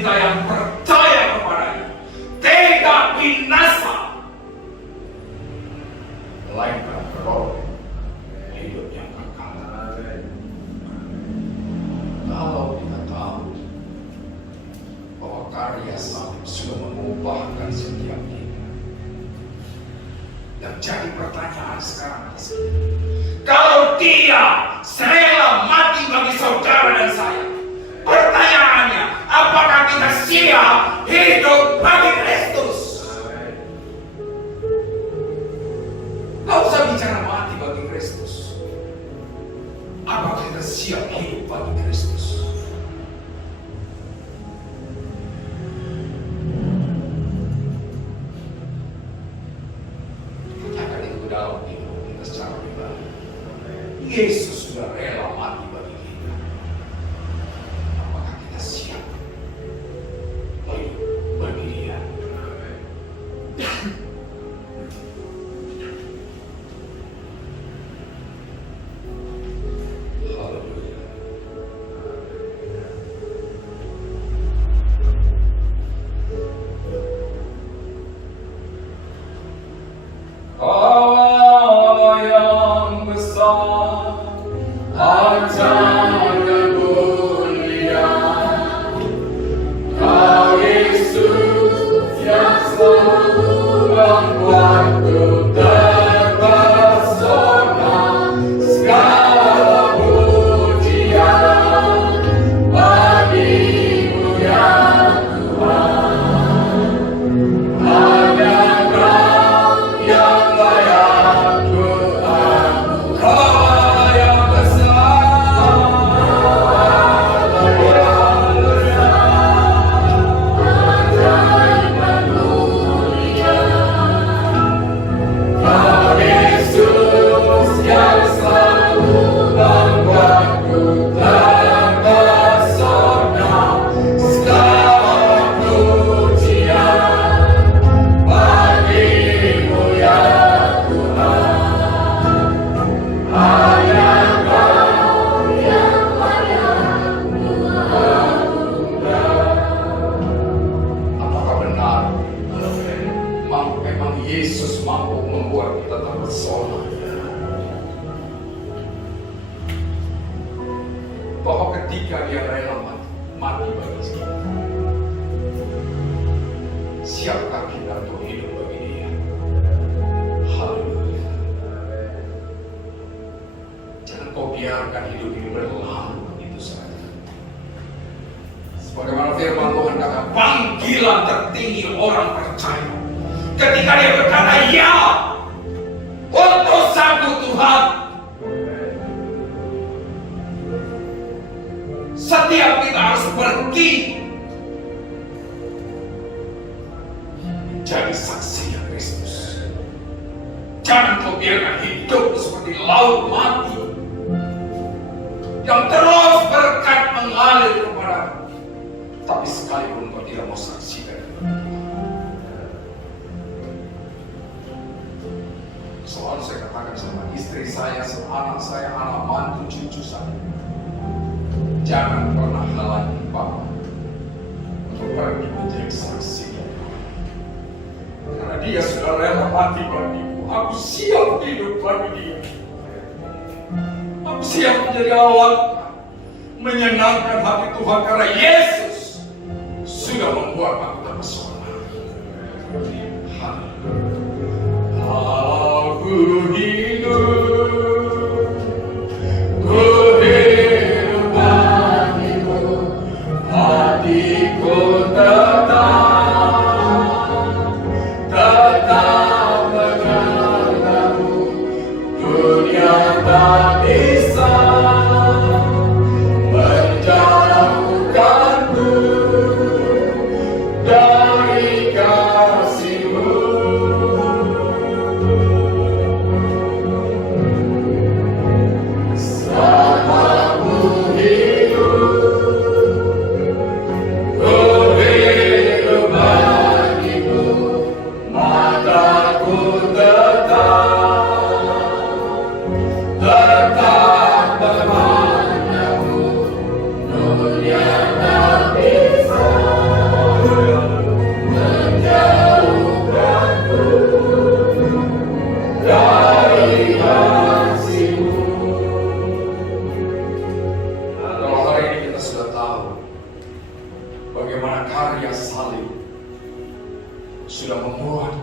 kita yang percaya kepadanya tidak binasa, melainkan beroleh hidup yang kekal. Kalau kita tahu bahwa karya salib sudah mengubahkan setiap kita, yang jadi pertanyaan sekarang di sini, kalau Dia rela mati bagi saudara dan saya, pertanyaannya, apakah kita siap hidup bagi Kristus? Gak usah bicara mati bagi Kristus. Apakah kita siap hidup bagi Kristus? Tanyakan itu ke dalam diri kita secara pribadi. Yesus sudah rela mati bagi kita. Apakah kita siap hidup bagi Dia? Haleluya. Allah yang besar, ajaib dan mulia, Kau Yesus yang selalu membuatku terpesona. Segala pujian bagi-Mu ya Tuhan. Hanya Kau yang layak ku aku. Kau yang besar, ajaib dan mulia. Kau Yesus yang selalu membuatku terpesona. Segala pujian bagi-Mu ya Tuhan. Hanya Kau yang layak ku agungkan. Apakah benar memang Yesus mampu membuat kita terpesona? Bahwa ketika Dia rela mati bagi kita, siapkah kita untuk hidup bagi Dia? Haleluya. Jangan kau biarkan hidup ini berlalu begitu saja. Sebagaimana firman Tuhan kata, panggilan tertinggi orang percaya ketika dia berkata ya untuk satu Tuhan. Setiap kita harus pergi jadi saksi Kristus. Jangan kau biarkan hidup seperti laut mati yang terus berkat mengalir kepada, tapi sekalipun kau tidak mau saksikan. Selalu saya katakan sama istri saya, sama anak saya, anak mantu, cucu saya, jangan pernah halangi Bapak untuk pergi menjadi saksi. Karena Dia sudah rela mati bagiku. Aku siap hidup bagi Dia. Aku siap menjadi alat menyenangkan hati Tuhan karena Yesus sudah membuat aku terpesona. Aku hidup, ku hidup bagimu, hatiku tetap mengenalmu. Dunia tak bisa menjauhkanku dari kasih-Mu. Selama ku hidup, ku hidup bagimu, mata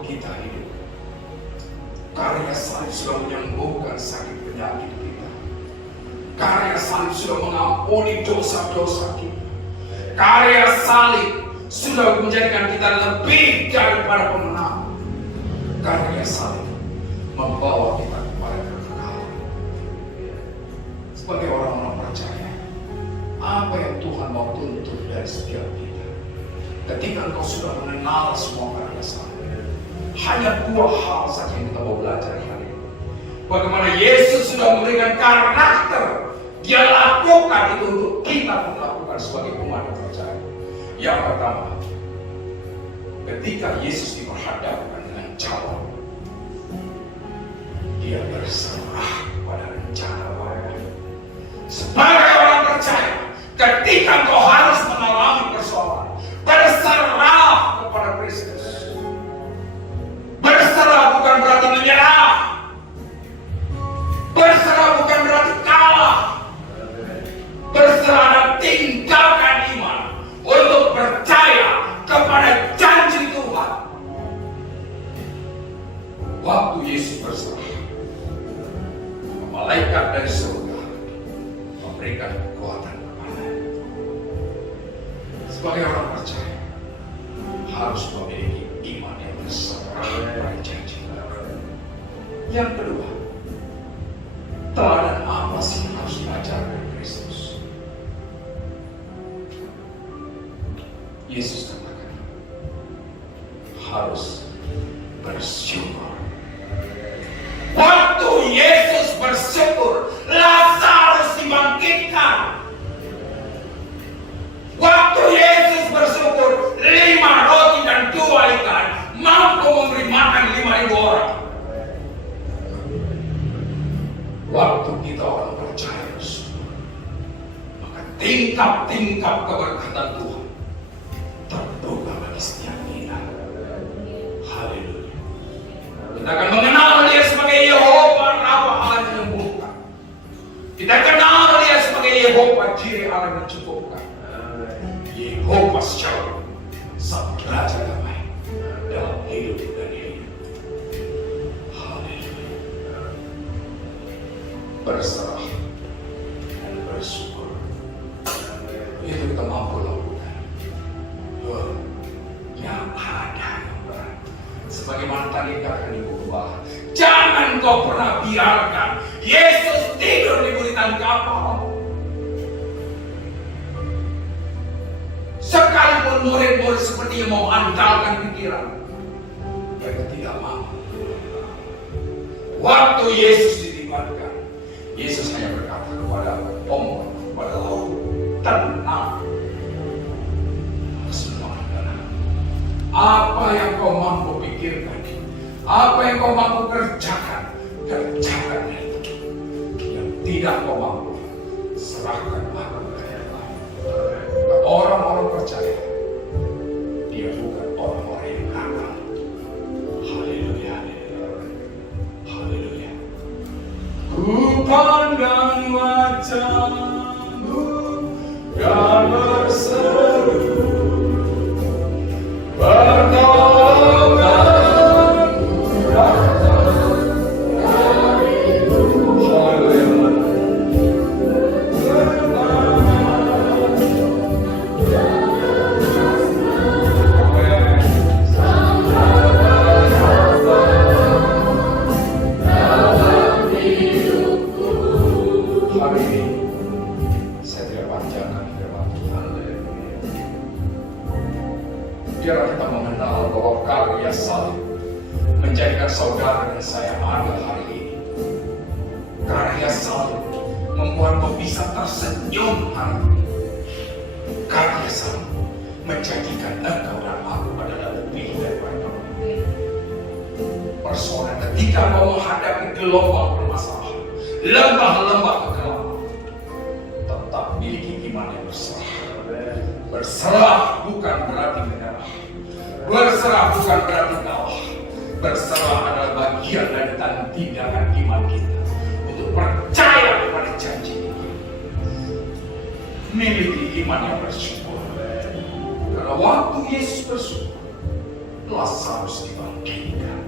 kita hidup. Karya salib sudah menyembuhkan sakit penyakit kita. Karya salib sudah mengampuni dosa-dosa kita. Karya salib sudah menjadikan kita lebih daripada pemenang. Karya salib membawa kita kepada kekekalan. Sebagai orang-orang percaya, apa yang Tuhan mau tuntut dari setiap kita? Ketika engkau sudah mengenal semua karya salib, hanya dua hal saja yang kita mau belajar hari ini. Bagaimana Yesus sudah memberikan karakter, Dia lakukan itu untuk kita pun lakukan sebagai umat yang percaya. Yang pertama, ketika Yesus diperhadapkan dengan calon, Dia berserah pada rencana Bapa. Sebagai orang percaya, ketika engkau harus mengalami persoalan, berserah kepada Kristus. Berserah bukan berarti menyerah. Berserah bukan berarti kalah. Berserah dan tinggalkan iman untuk percaya kepada janji Tuhan. Waktu Yesus berserah, malaikat dari surga memberikan kekuatan kepadanya. Sebagai orang percaya, harus memiliki iman yang berserah pada janji. Yang kedua, teladan apa sih yang harus belajar dari Kristus? Yesus katakan harus bersyukur. Waktu Yesus bersyukur, Lazarus dibangkitkan. Waktu Yesus bersyukur, 5 roti dan 2 ikan mampu memberi makan 5.000 orang. Waktu kita orang percaya bersyukur, maka tingkap-tingkap keberkatan Tuhan terbuka bagi setiap kita. Haleluya. Kita akan mengenal Dia sebagai Yehova Rafa, Allah yang menyembuhkan. Kita kenal Dia sebagai Yehova Jireh, Allah yang mencukupkan. Yehova Shalom, sang raja damai dalam hidup dan hidup. Haleluya. Berserah dan bersyukur, itu kita mampu lakukan. Yang ada yang berat, sebagaimana tadi katakan Ibu Gembala, jangan kau pernah biarkan Yesus tidur di buritan kapal. Sekalipun murid-murid sepertinya mau andalkan pikiran, mereka tidak mau. Waktu Yesus ditimbangkan, Yesus hanya berkata kepada ombak, kepada laut, tenang. Semua tenang. Apa yang kau mampu pikirkan, apa yang kau mampu kerjakan, kerjakan itu. Yang tidak kau mampu, serahkan aku kepada yang lain. Orang-orang percaya, dia bukan orang-orang yang gagal. Haleluya, haleluya, haleluya. Ku pandang wajah-Mu dan berseru, pertolongan-Mu datang darimu. Haleluya. Hari ini saya tidak panjangkan firman Tuhan. Biar kita mengenal bahwa karya salib menjadikan saudara dan saya ada hari ini. Karya salib membuatmu bisa tersenyum hari ini. Karya salib menjadikan engkau dan aku adalah lebih daripada orang. Persoalan ketika kau menghadapi gelombang permasalahan, lembah-lembah kegelapan, tetap miliki iman yang berserah. Berserah bukan berarti menyerah. Berserah bukan berarti kalah. Berserah adalah bagian dari tindakan iman kita untuk percaya kepada janji Tuhan. Miliki iman yang bersyukur. Karena waktu Yesus bersyukur, Lazarus dibangkitkan.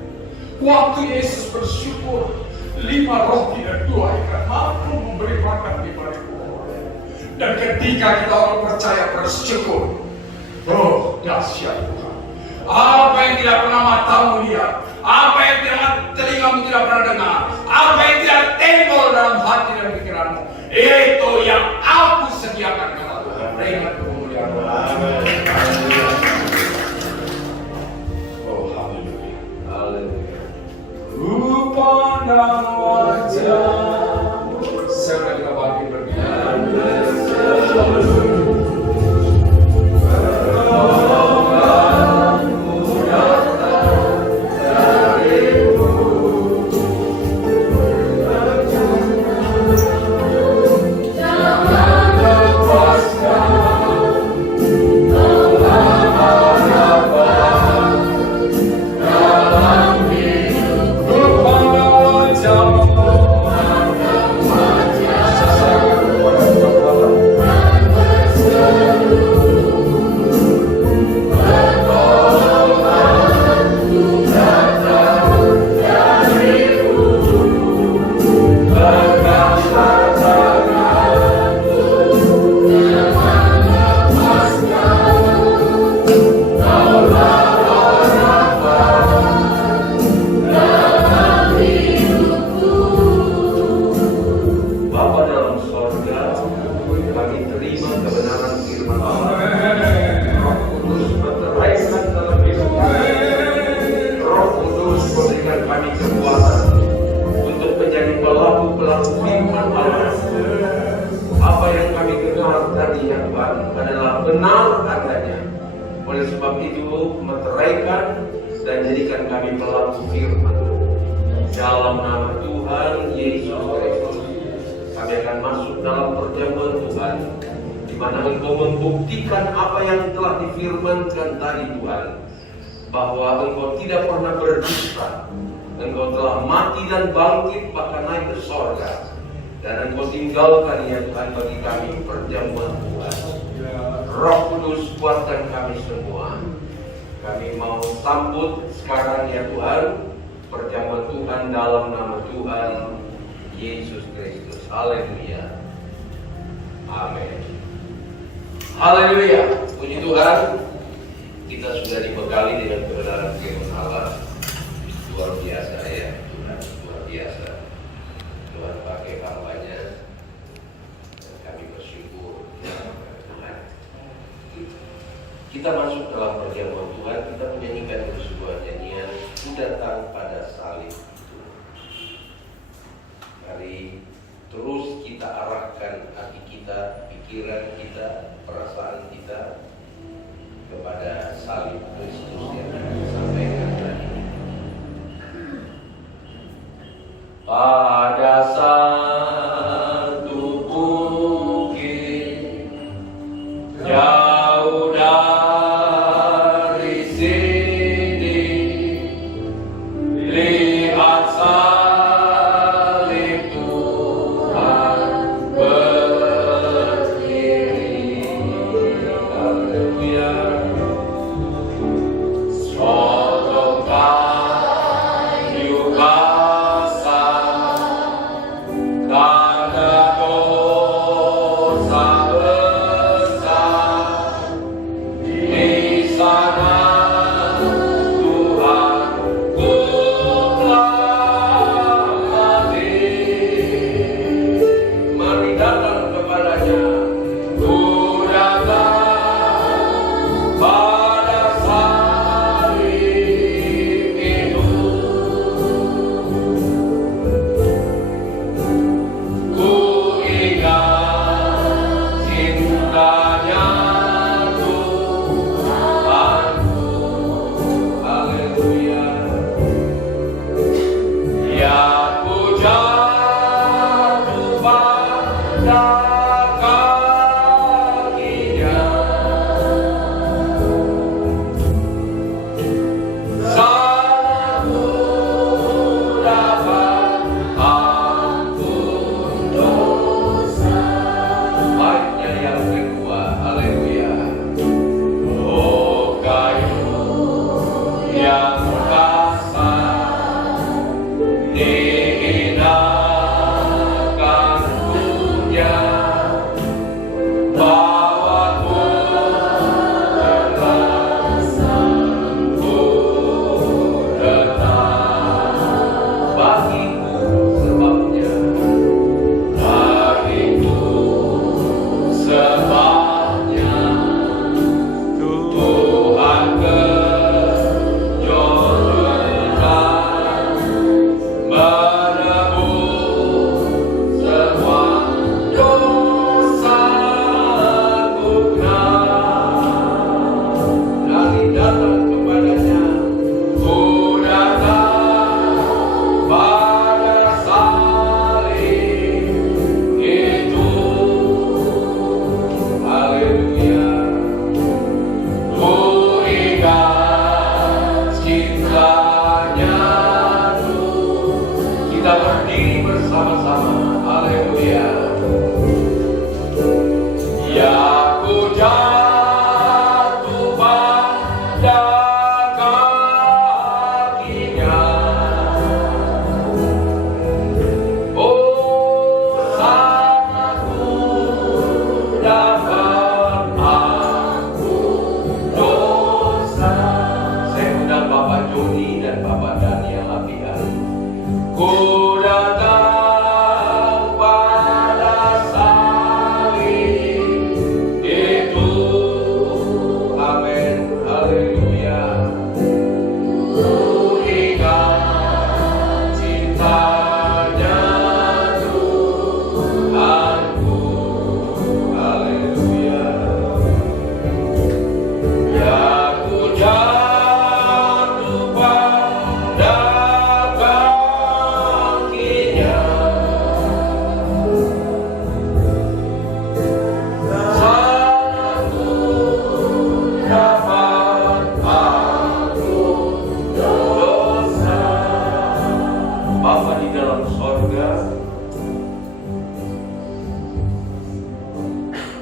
Waktu Yesus bersyukur, 5 roti dan 2 ikan mampu memberi makan 5.000 orang. Dan ketika kita orang percaya bersyukur, oh dahsyat Tuhan. Apa yang tidak pernah matamu lihat, apa yang telingamu tidak pernah dengar, apa yang tidak timbul dalam hati dan pikiranmu, itu yang aku sediakan kata Tuhan. Ingat kemuliaan Tuhan. Oh haleluya. Haleluya. Rupa dan wajah. Sampai kita bangkit benar adanya. Oleh sebab itu, meteraikan dan jadikan kami pelaku firman. Dalam nama Tuhan Yesus Kristus, kami akan masuk dalam perjamuan Tuhan, di mana Engkau membuktikan apa yang telah difirmankan tadi Tuhan, bahwa Engkau tidak pernah berdusta, Engkau telah mati dan bangkit bahkan naik ke sorga, dan Engkau tinggalkan ya Tuhan bagi kami perjamuan Tuhan. Roh Kudus kuatkan kami semua. Kami mau sambut sekarang ya Tuhan perjamuan Tuhan dalam nama Tuhan Yesus Kristus. Haleluya. Amin. Haleluya. Puji Tuhan. Kita sudah dibekali dengan kebenaran firman Allah. Luar biasa ya Tuhan, luar biasa. Tuhan pakai hambanya dan kami bersyukur. Kita masuk dalam perjamuan Tuhan, kita menyanyikan sebuah nyanyian Ku datang pada salib itu. Mari terus kita arahkan hati kita, pikiran kita, perasaan kita kepada salib Kristus yang disampaikan tadi. Pada satu bukit jauh dari sini, lihat salib Tuhan berdiri. Haleluya. Sotong kayu basah ku datang pada salib itu. Amin, haleluya. Ku ingat cintanya Tuhanku, haleluya. Ya ku jatuh pada kakinya, salahku dapat ampun dosa. Bapa di dalam sorga,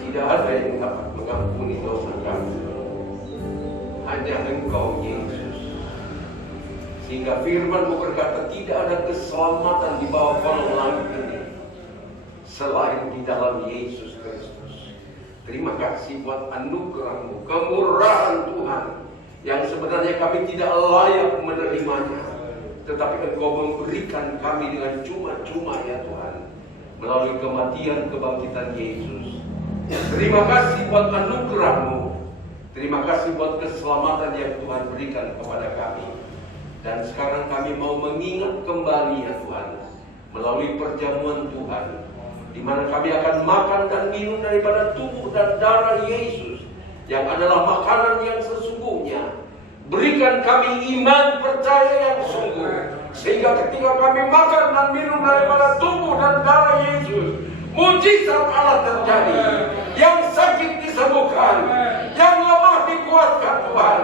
tidak ada yang dapat mengampuni dosa kami, hanya Engkau Yesus. Sehingga firman-Mu berkata tidak ada keselamatan di bawah kolong langit ini selain di dalam Yesus Kristus. Terima kasih buat anugerah-Mu, kemurahan Tuhan yang sebenarnya kami tidak layak menerimanya, tetapi Engkau memberikan kami dengan cuma-cuma ya Tuhan, melalui kematian kebangkitan Yesus. Terima kasih buat anugerah-Mu. Terima kasih buat keselamatan yang Tuhan berikan kepada kami. Dan sekarang kami mau mengingat kembali ya Tuhan, melalui perjamuan Tuhan, di mana kami akan makan dan minum daripada tubuh dan darah Yesus, yang adalah makanan yang sesungguhnya. Berikan kami iman percaya yang sungguh, sehingga ketika kami makan dan minum daripada tubuh dan darah Yesus, mujizat Allah terjadi. Yang sakit disembuhkan, yang lemah dikuatkan Tuhan,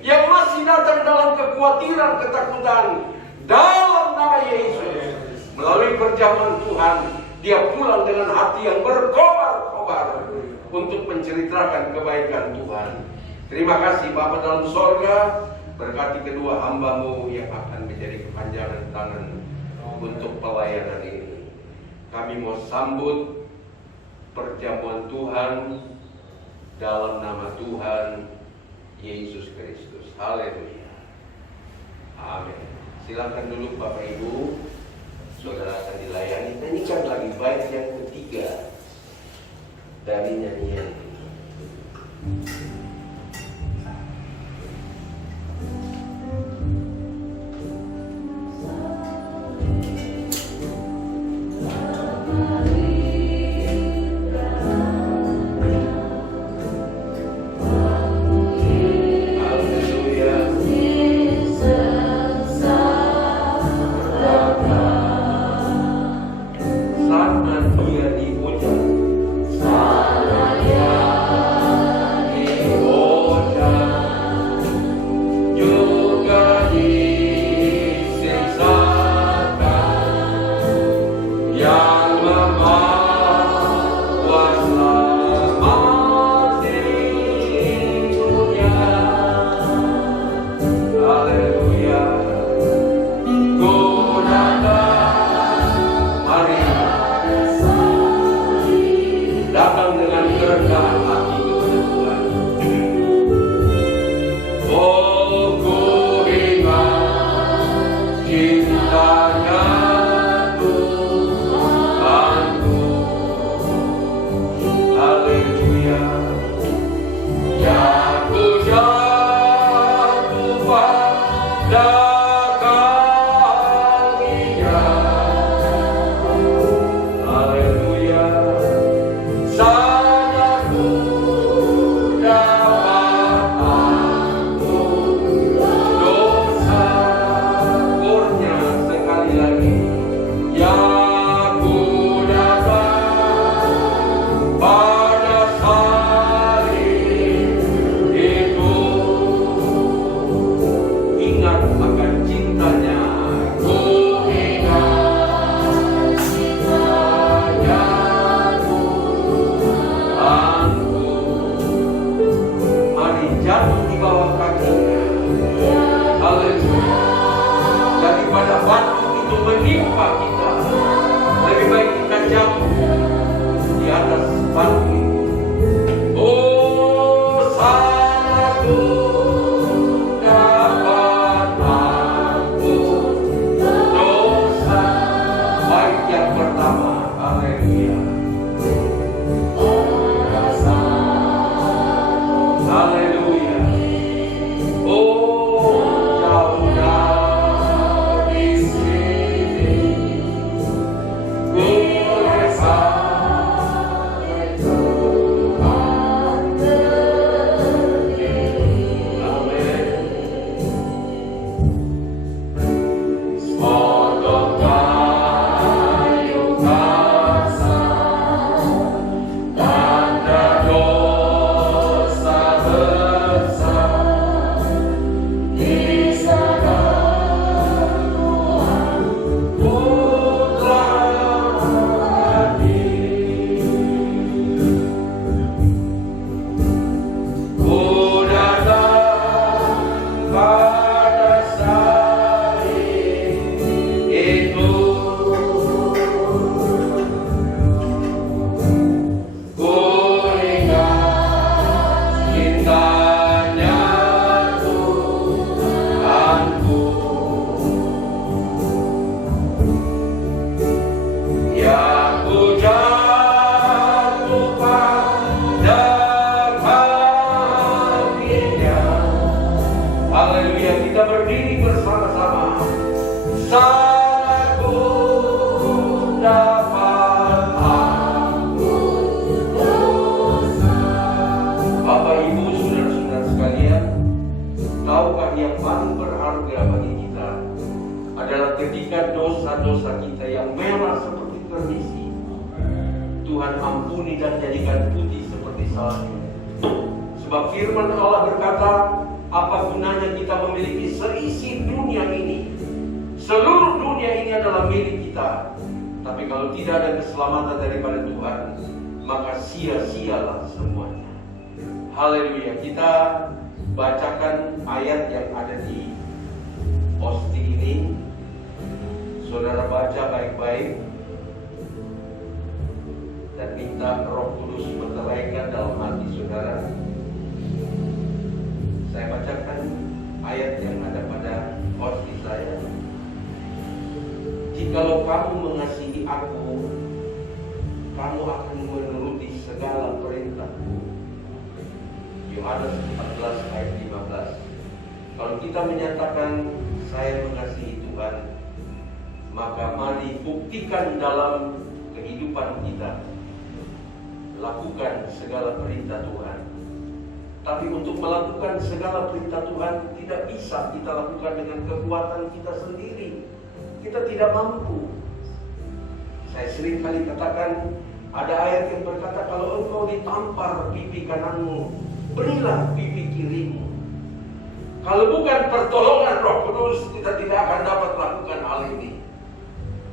yang masih datang dalam kekhawatiran, ketakutan, dalam nama Yesus, melalui perjamuan Tuhan, dia pulang dengan hati yang berkobar-kobar untuk menceritakan kebaikan Tuhan. Terima kasih Bapa dalam sorga, berkati kedua hamba-Mu yang akan menjadi kepanjangan tangan untuk pelayanan ini. Kami mau sambut perjamuan Tuhan dalam nama Tuhan Yesus Kristus. Haleluya. Amin. Silakan dulu Bapak Ibu, saudara akan dilayani. Nyanyikan lagi bait yang ketiga dari nyanyian. adalah ketika dosa-dosa kita yang merah seperti permisi, Tuhan ampuni dan jadikan putih seperti salju. Sebab firman Allah berkata, apa gunanya kita memiliki seisi dunia ini? Seluruh dunia ini adalah milik kita, tapi kalau tidak ada keselamatan daripada Tuhan, maka sia-sialah semuanya. Haleluya. Kita bacakan ayat yang ada di posting ini. Saudara baca baik-baik dan minta Roh Kudus menteraikan dalam hati saudara. Saya bacakan ayat yang ada pada posting saya. Jikalau kamu mengasihi aku, kamu akan menuruti segala perintahku. Yohanes 14 ayat 15. Kalau kita menyatakan saya mengasihi Tuhan, maka mari buktikan dalam kehidupan kita. Lakukan segala perintah Tuhan. Tapi untuk melakukan segala perintah Tuhan tidak bisa kita lakukan dengan kekuatan kita sendiri. Kita tidak mampu. Saya sering kali katakan, ada ayat yang berkata, kalau engkau ditampar pipi kananmu, berilah pipi kirimu. Kalau bukan pertolongan Roh Kudus, kita tidak akan dapat lakukan hal ini.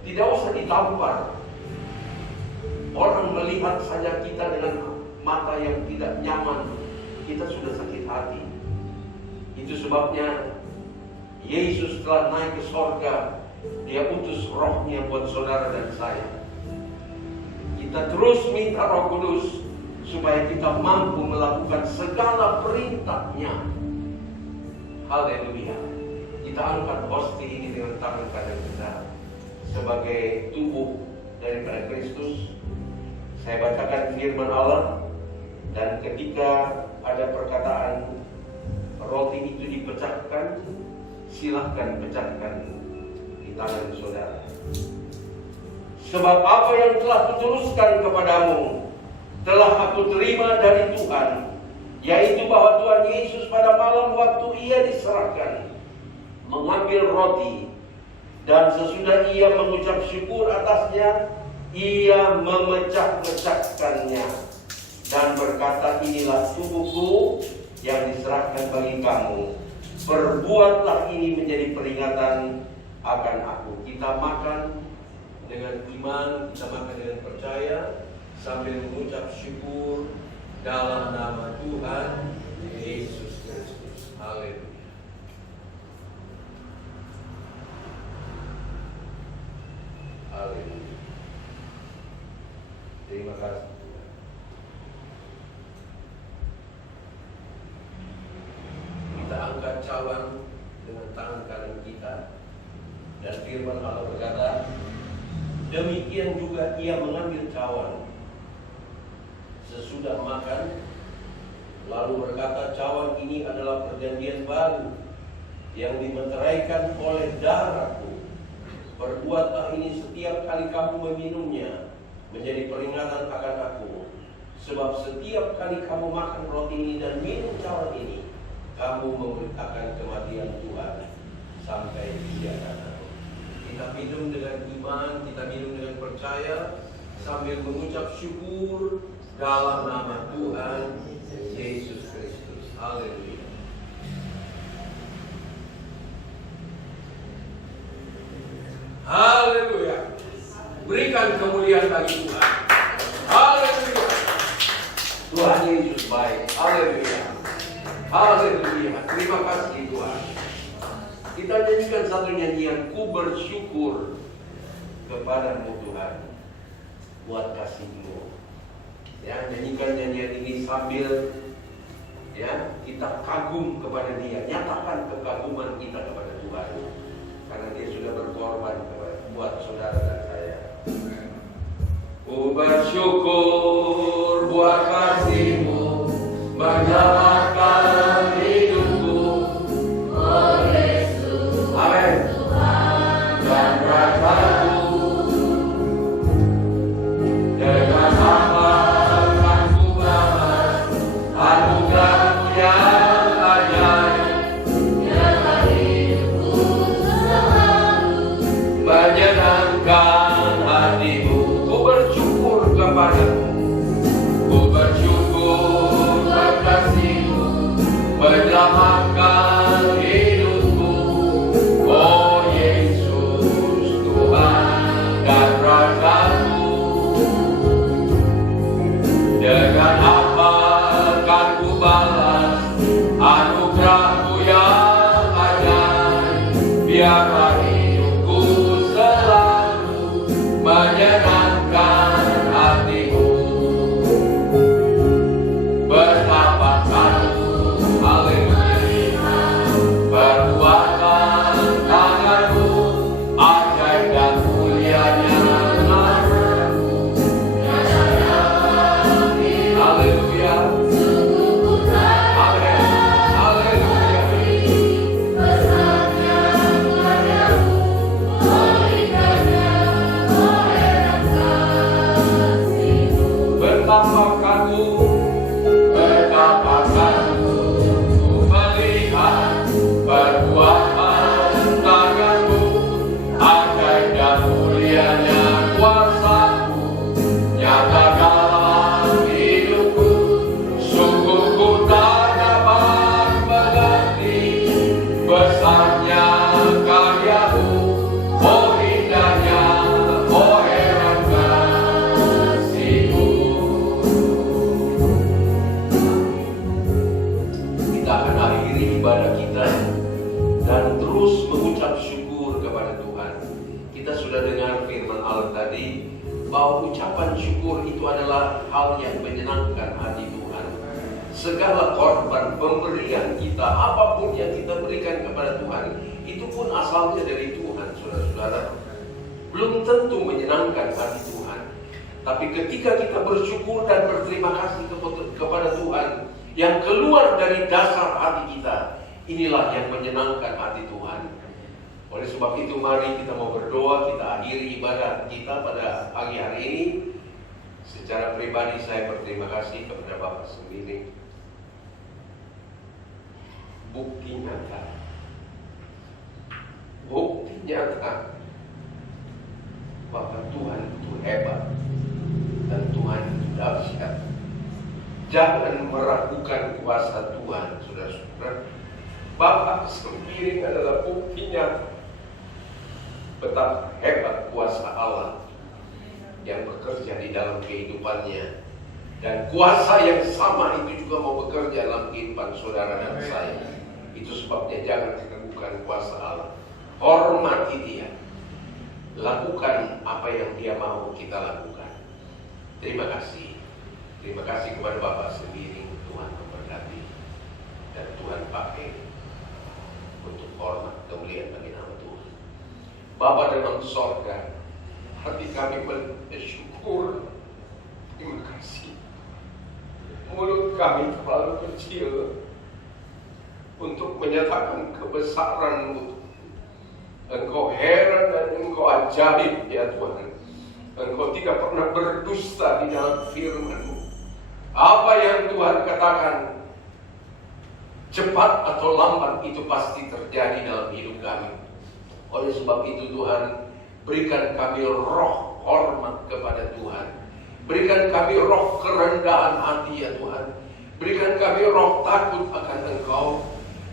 Tidak usah ditampar. Orang melihat saja kita dengan mata yang tidak nyaman, kita sudah sakit hati. Itu sebabnya Yesus telah naik ke sorga. Dia utus rohnya buat saudara dan saya. Kita terus minta Roh Kudus supaya kita mampu melakukan segala perintahnya. Haleluya. Kita angkat hosti ini dengan tangan kanan kita sebagai tubuh daripada Kristus. Saya bacakan firman Allah, dan ketika ada perkataan roti itu dipecahkan, silahkan pecahkan di tangan saudara. Sebab apa yang telah kuteruskan kepadamu telah aku terima dari Tuhan, yaitu bahwa Tuhan Yesus pada malam waktu ia diserahkan mengambil roti, dan sesudah ia mengucap syukur atasnya, ia memecah-mecahkannya dan berkata, inilah tubuhku yang diserahkan bagi kamu. Perbuatlah ini menjadi peringatan akan aku. Kita makan dengan iman, kita makan dengan percaya sambil mengucap syukur dalam nama Tuhan Yesus Kristus. Haleluya. Haleluya. Terima kasih Tuhan. Kita angkat cawan dengan tangan kanan kita, dan firman Allah berkata, demikian juga ia mengambil cawan sesudah makan, lalu berkata, cawan ini adalah perjanjian baru yang dimeteraikan oleh darahku. Perbuatlah ini setiap kali kamu meminumnya menjadi peringatan akan aku. Sebab setiap kali kamu makan roti ini dan minum cawan ini, kamu memberitakan kematian Tuhan sampai Dia datang. Kita minum dengan iman, kita minum dengan percaya sambil mengucap syukur dalam nama Tuhan Yesus Kristus. Haleluya. Haleluya. Berikan kemuliaan bagi Tuhan. Haleluya. Tuhan Yesus baik. Haleluya. Haleluya. Terima kasih Tuhan. Kita nyanyikan satu nyanyian, ku bersyukur kepadamu Tuhan buat kasih-Mu. Ya, nyanyikan nyanyian ini sambil ya kita kagum kepada Dia. Nyatakan kekaguman kita kepada Tuhan, karena Dia sudah berkorban buat saudara dan saya. Ku bersyukur buat kasih-Mu menyelamatkan hidupku. Oh Yesus, amin. Dan berkatku dengan apa akan ku balas anugerah-Mu yang ajaib. Biarlah hidupku selalu sudah dengar firman Allah tadi, bahwa ucapan syukur itu adalah hal yang menyenangkan hati Tuhan. Segala korban pemberian kita, apapun yang kita berikan kepada Tuhan, itu pun asalnya dari Tuhan, saudara-saudara. Belum tentu menyenangkan hati Tuhan, tapi ketika kita bersyukur dan berterima kasih kepada Tuhan yang keluar dari dasar hati kita, inilah yang menyenangkan hati Tuhan. Oleh sebab itu mari kita mau berdoa, kita akhiri ibadat kita pada pagi hari ini. Secara pribadi saya berterima kasih kepada Bapak Sembiring. Bukti nyata bahwa Tuhan itu hebat dan Tuhan itu dahsyat. Jangan meragukan kuasa Tuhan, saudara-saudara. Bapak Sembiring adalah buktinya betapa hebat kuasa Allah yang bekerja di dalam kehidupannya. Dan kuasa yang sama itu juga mau bekerja dalam kehidupan saudara dan saya. Itu sebabnya jangan ragukan kuasa Allah. Hormati Dia. Lakukan apa yang Dia mau kita lakukan. Terima kasih. Terima kasih kepada Bapak Sembiring. Tuhan memberkati. Dan Tuhan pakai untuk hormat kemuliaan bagi nama Tuhan. Bapa dalam sorga, hati kami bersyukur. Terima kasih. Mulut kami terlalu kecil untuk menyatakan kebesaran-Mu. Engkau heran dan Engkau ajaib ya Tuhan. Engkau tidak pernah berdusta di dalam firman-Mu. Apa yang Tuhan katakan, cepat atau lambat itu pasti terjadi dalam hidup kami. Oleh sebab itu Tuhan, berikan kami roh hormat kepada Tuhan. Berikan kami roh kerendahan hati ya Tuhan. Berikan kami roh takut akan Engkau.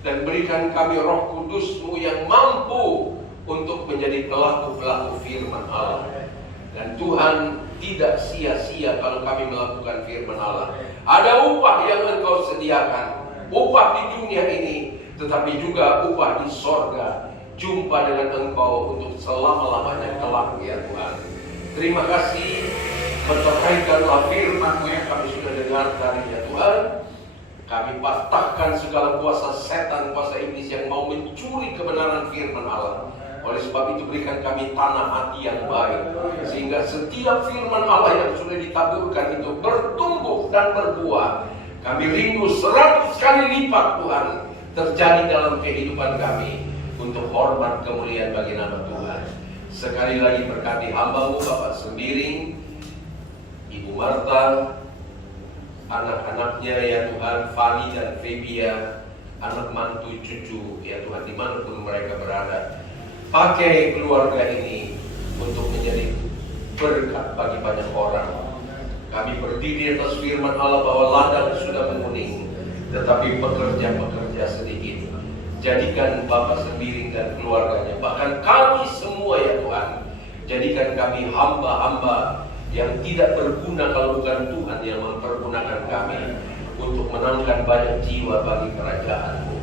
Dan berikan kami roh kudus-Mu yang mampu untuk menjadi pelaku-pelaku firman Allah. Dan Tuhan, tidak sia-sia kalau kami melakukan firman Allah. Ada upah yang Engkau sediakan. Upah di dunia ini, tetapi juga upah di sorga. Jumpa dengan Engkau untuk selama-lamanya kelak ya Tuhan. Terima kasih. Berteraikanlah firman-Mu yang kami sudah dengar tadi ya Tuhan. Kami patahkan segala kuasa setan, kuasa iblis yang mau mencuri kebenaran firman Allah. Oleh sebab itu berikan kami tanah hati yang baik, sehingga setiap firman Allah yang sudah ditaburkan itu bertumbuh dan berbuah. Kami rindu 100 kali lipat Tuhan terjadi dalam kehidupan kami, untuk hormat kemuliaan bagi nama Tuhan. Sekali lagi berkati hamba-Mu Bapak Sembiring, Ibu Marta, anak-anaknya ya Tuhan, Fani dan Febia, anak mantu cucu ya Tuhan, dimanapun mereka berada. Pakai keluarga ini untuk menjadi berkat bagi banyak orang. Kami berdiri atas firman Allah bahwa ladang sudah menguning, tetapi pekerja-pekerja sedikit. Jadikan Bapak Sembiring dan keluarganya, bahkan kami semua ya Tuhan, jadikan kami hamba-hamba yang tidak berguna kalau bukan Tuhan yang mempergunakan kami untuk menangkan banyak jiwa bagi kerajaan-Mu.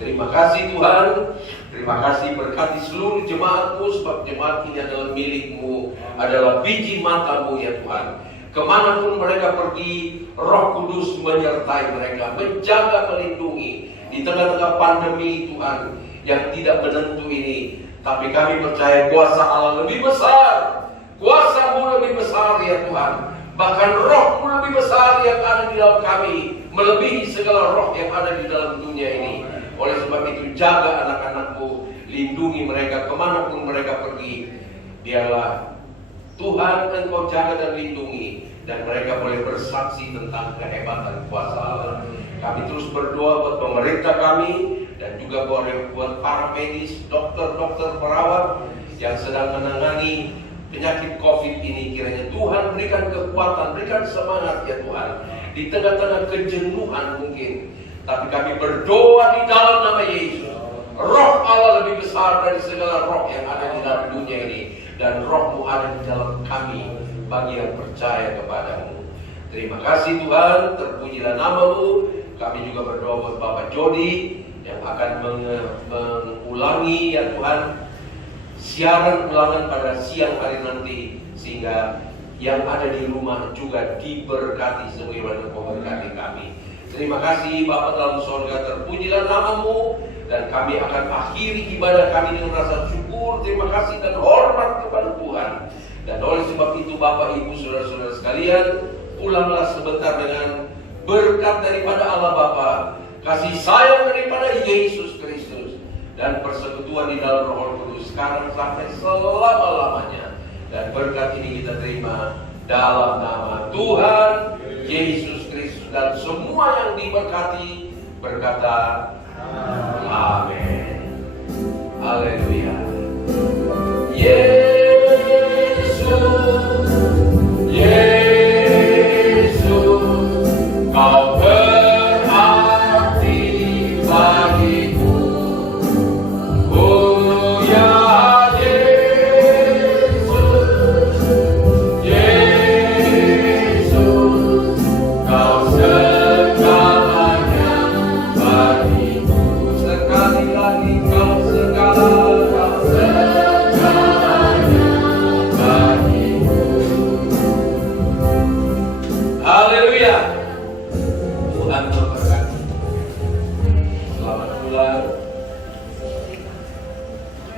Terima kasih Tuhan. Terima kasih, berkati seluruh jemaat-Mu, sebab jemaat ini adalah milik-Mu, adalah biji mata-Mu ya Tuhan. Kemanapun mereka pergi, Roh Kudus menyertai mereka, menjaga, melindungi di tengah-tengah pandemi Tuhan yang tidak menentu ini. Tapi kami percaya kuasa Allah lebih besar, kuasa-Mu lebih besar ya Tuhan. Bahkan Roh-Mu lebih besar yang ada di dalam kami, melebihi segala roh yang ada di dalam dunia ini. Oleh sebab itu jaga anak-anak-Mu, lindungi mereka kemanapun mereka pergi. Biarlah Tuhan Engkau jaga dan lindungi, dan mereka boleh bersaksi tentang kehebatan kuasa Allah. Kami terus berdoa buat pemerintah kami, dan juga buat para medis, dokter-dokter, perawat yang sedang menangani penyakit COVID ini. Kiranya Tuhan berikan kekuatan, berikan semangat ya Tuhan, di tengah-tengah kejenuhan mungkin. Tapi kami berdoa di dalam nama Yesus. Roh Allah lebih besar dari segala roh yang ada di dalam dunia ini. Dan Roh-Mu ada di dalam kami, bagi yang percaya kepada-Mu. Terima kasih Tuhan, terpujilah nama-Mu. Kami juga berdoa buat Bapak Jody yang akan mengulangi ya Tuhan siaran ulangan pada siang hari nanti, sehingga yang ada di rumah juga diberkati sebagaimana Kau berkati kami. Terima kasih Bapa dalam sorga, terpujilah nama-Mu, dan kami akan akhiri ibadah kami dengan rasa syukur, terima kasih dan hormat kepada Tuhan. Dan oleh sebab itu Bapak, Ibu, Saudara-saudara sekalian, pulanglah sebentar dengan berkat daripada Allah Bapa, kasih sayang daripada Yesus Kristus, dan persekutuan di dalam Roh Kudus sekarang sampai selama-lamanya. Dan berkat ini kita terima dalam nama Tuhan Yesus Kristus, dan semua yang diberkati berkata amin. Haleluya.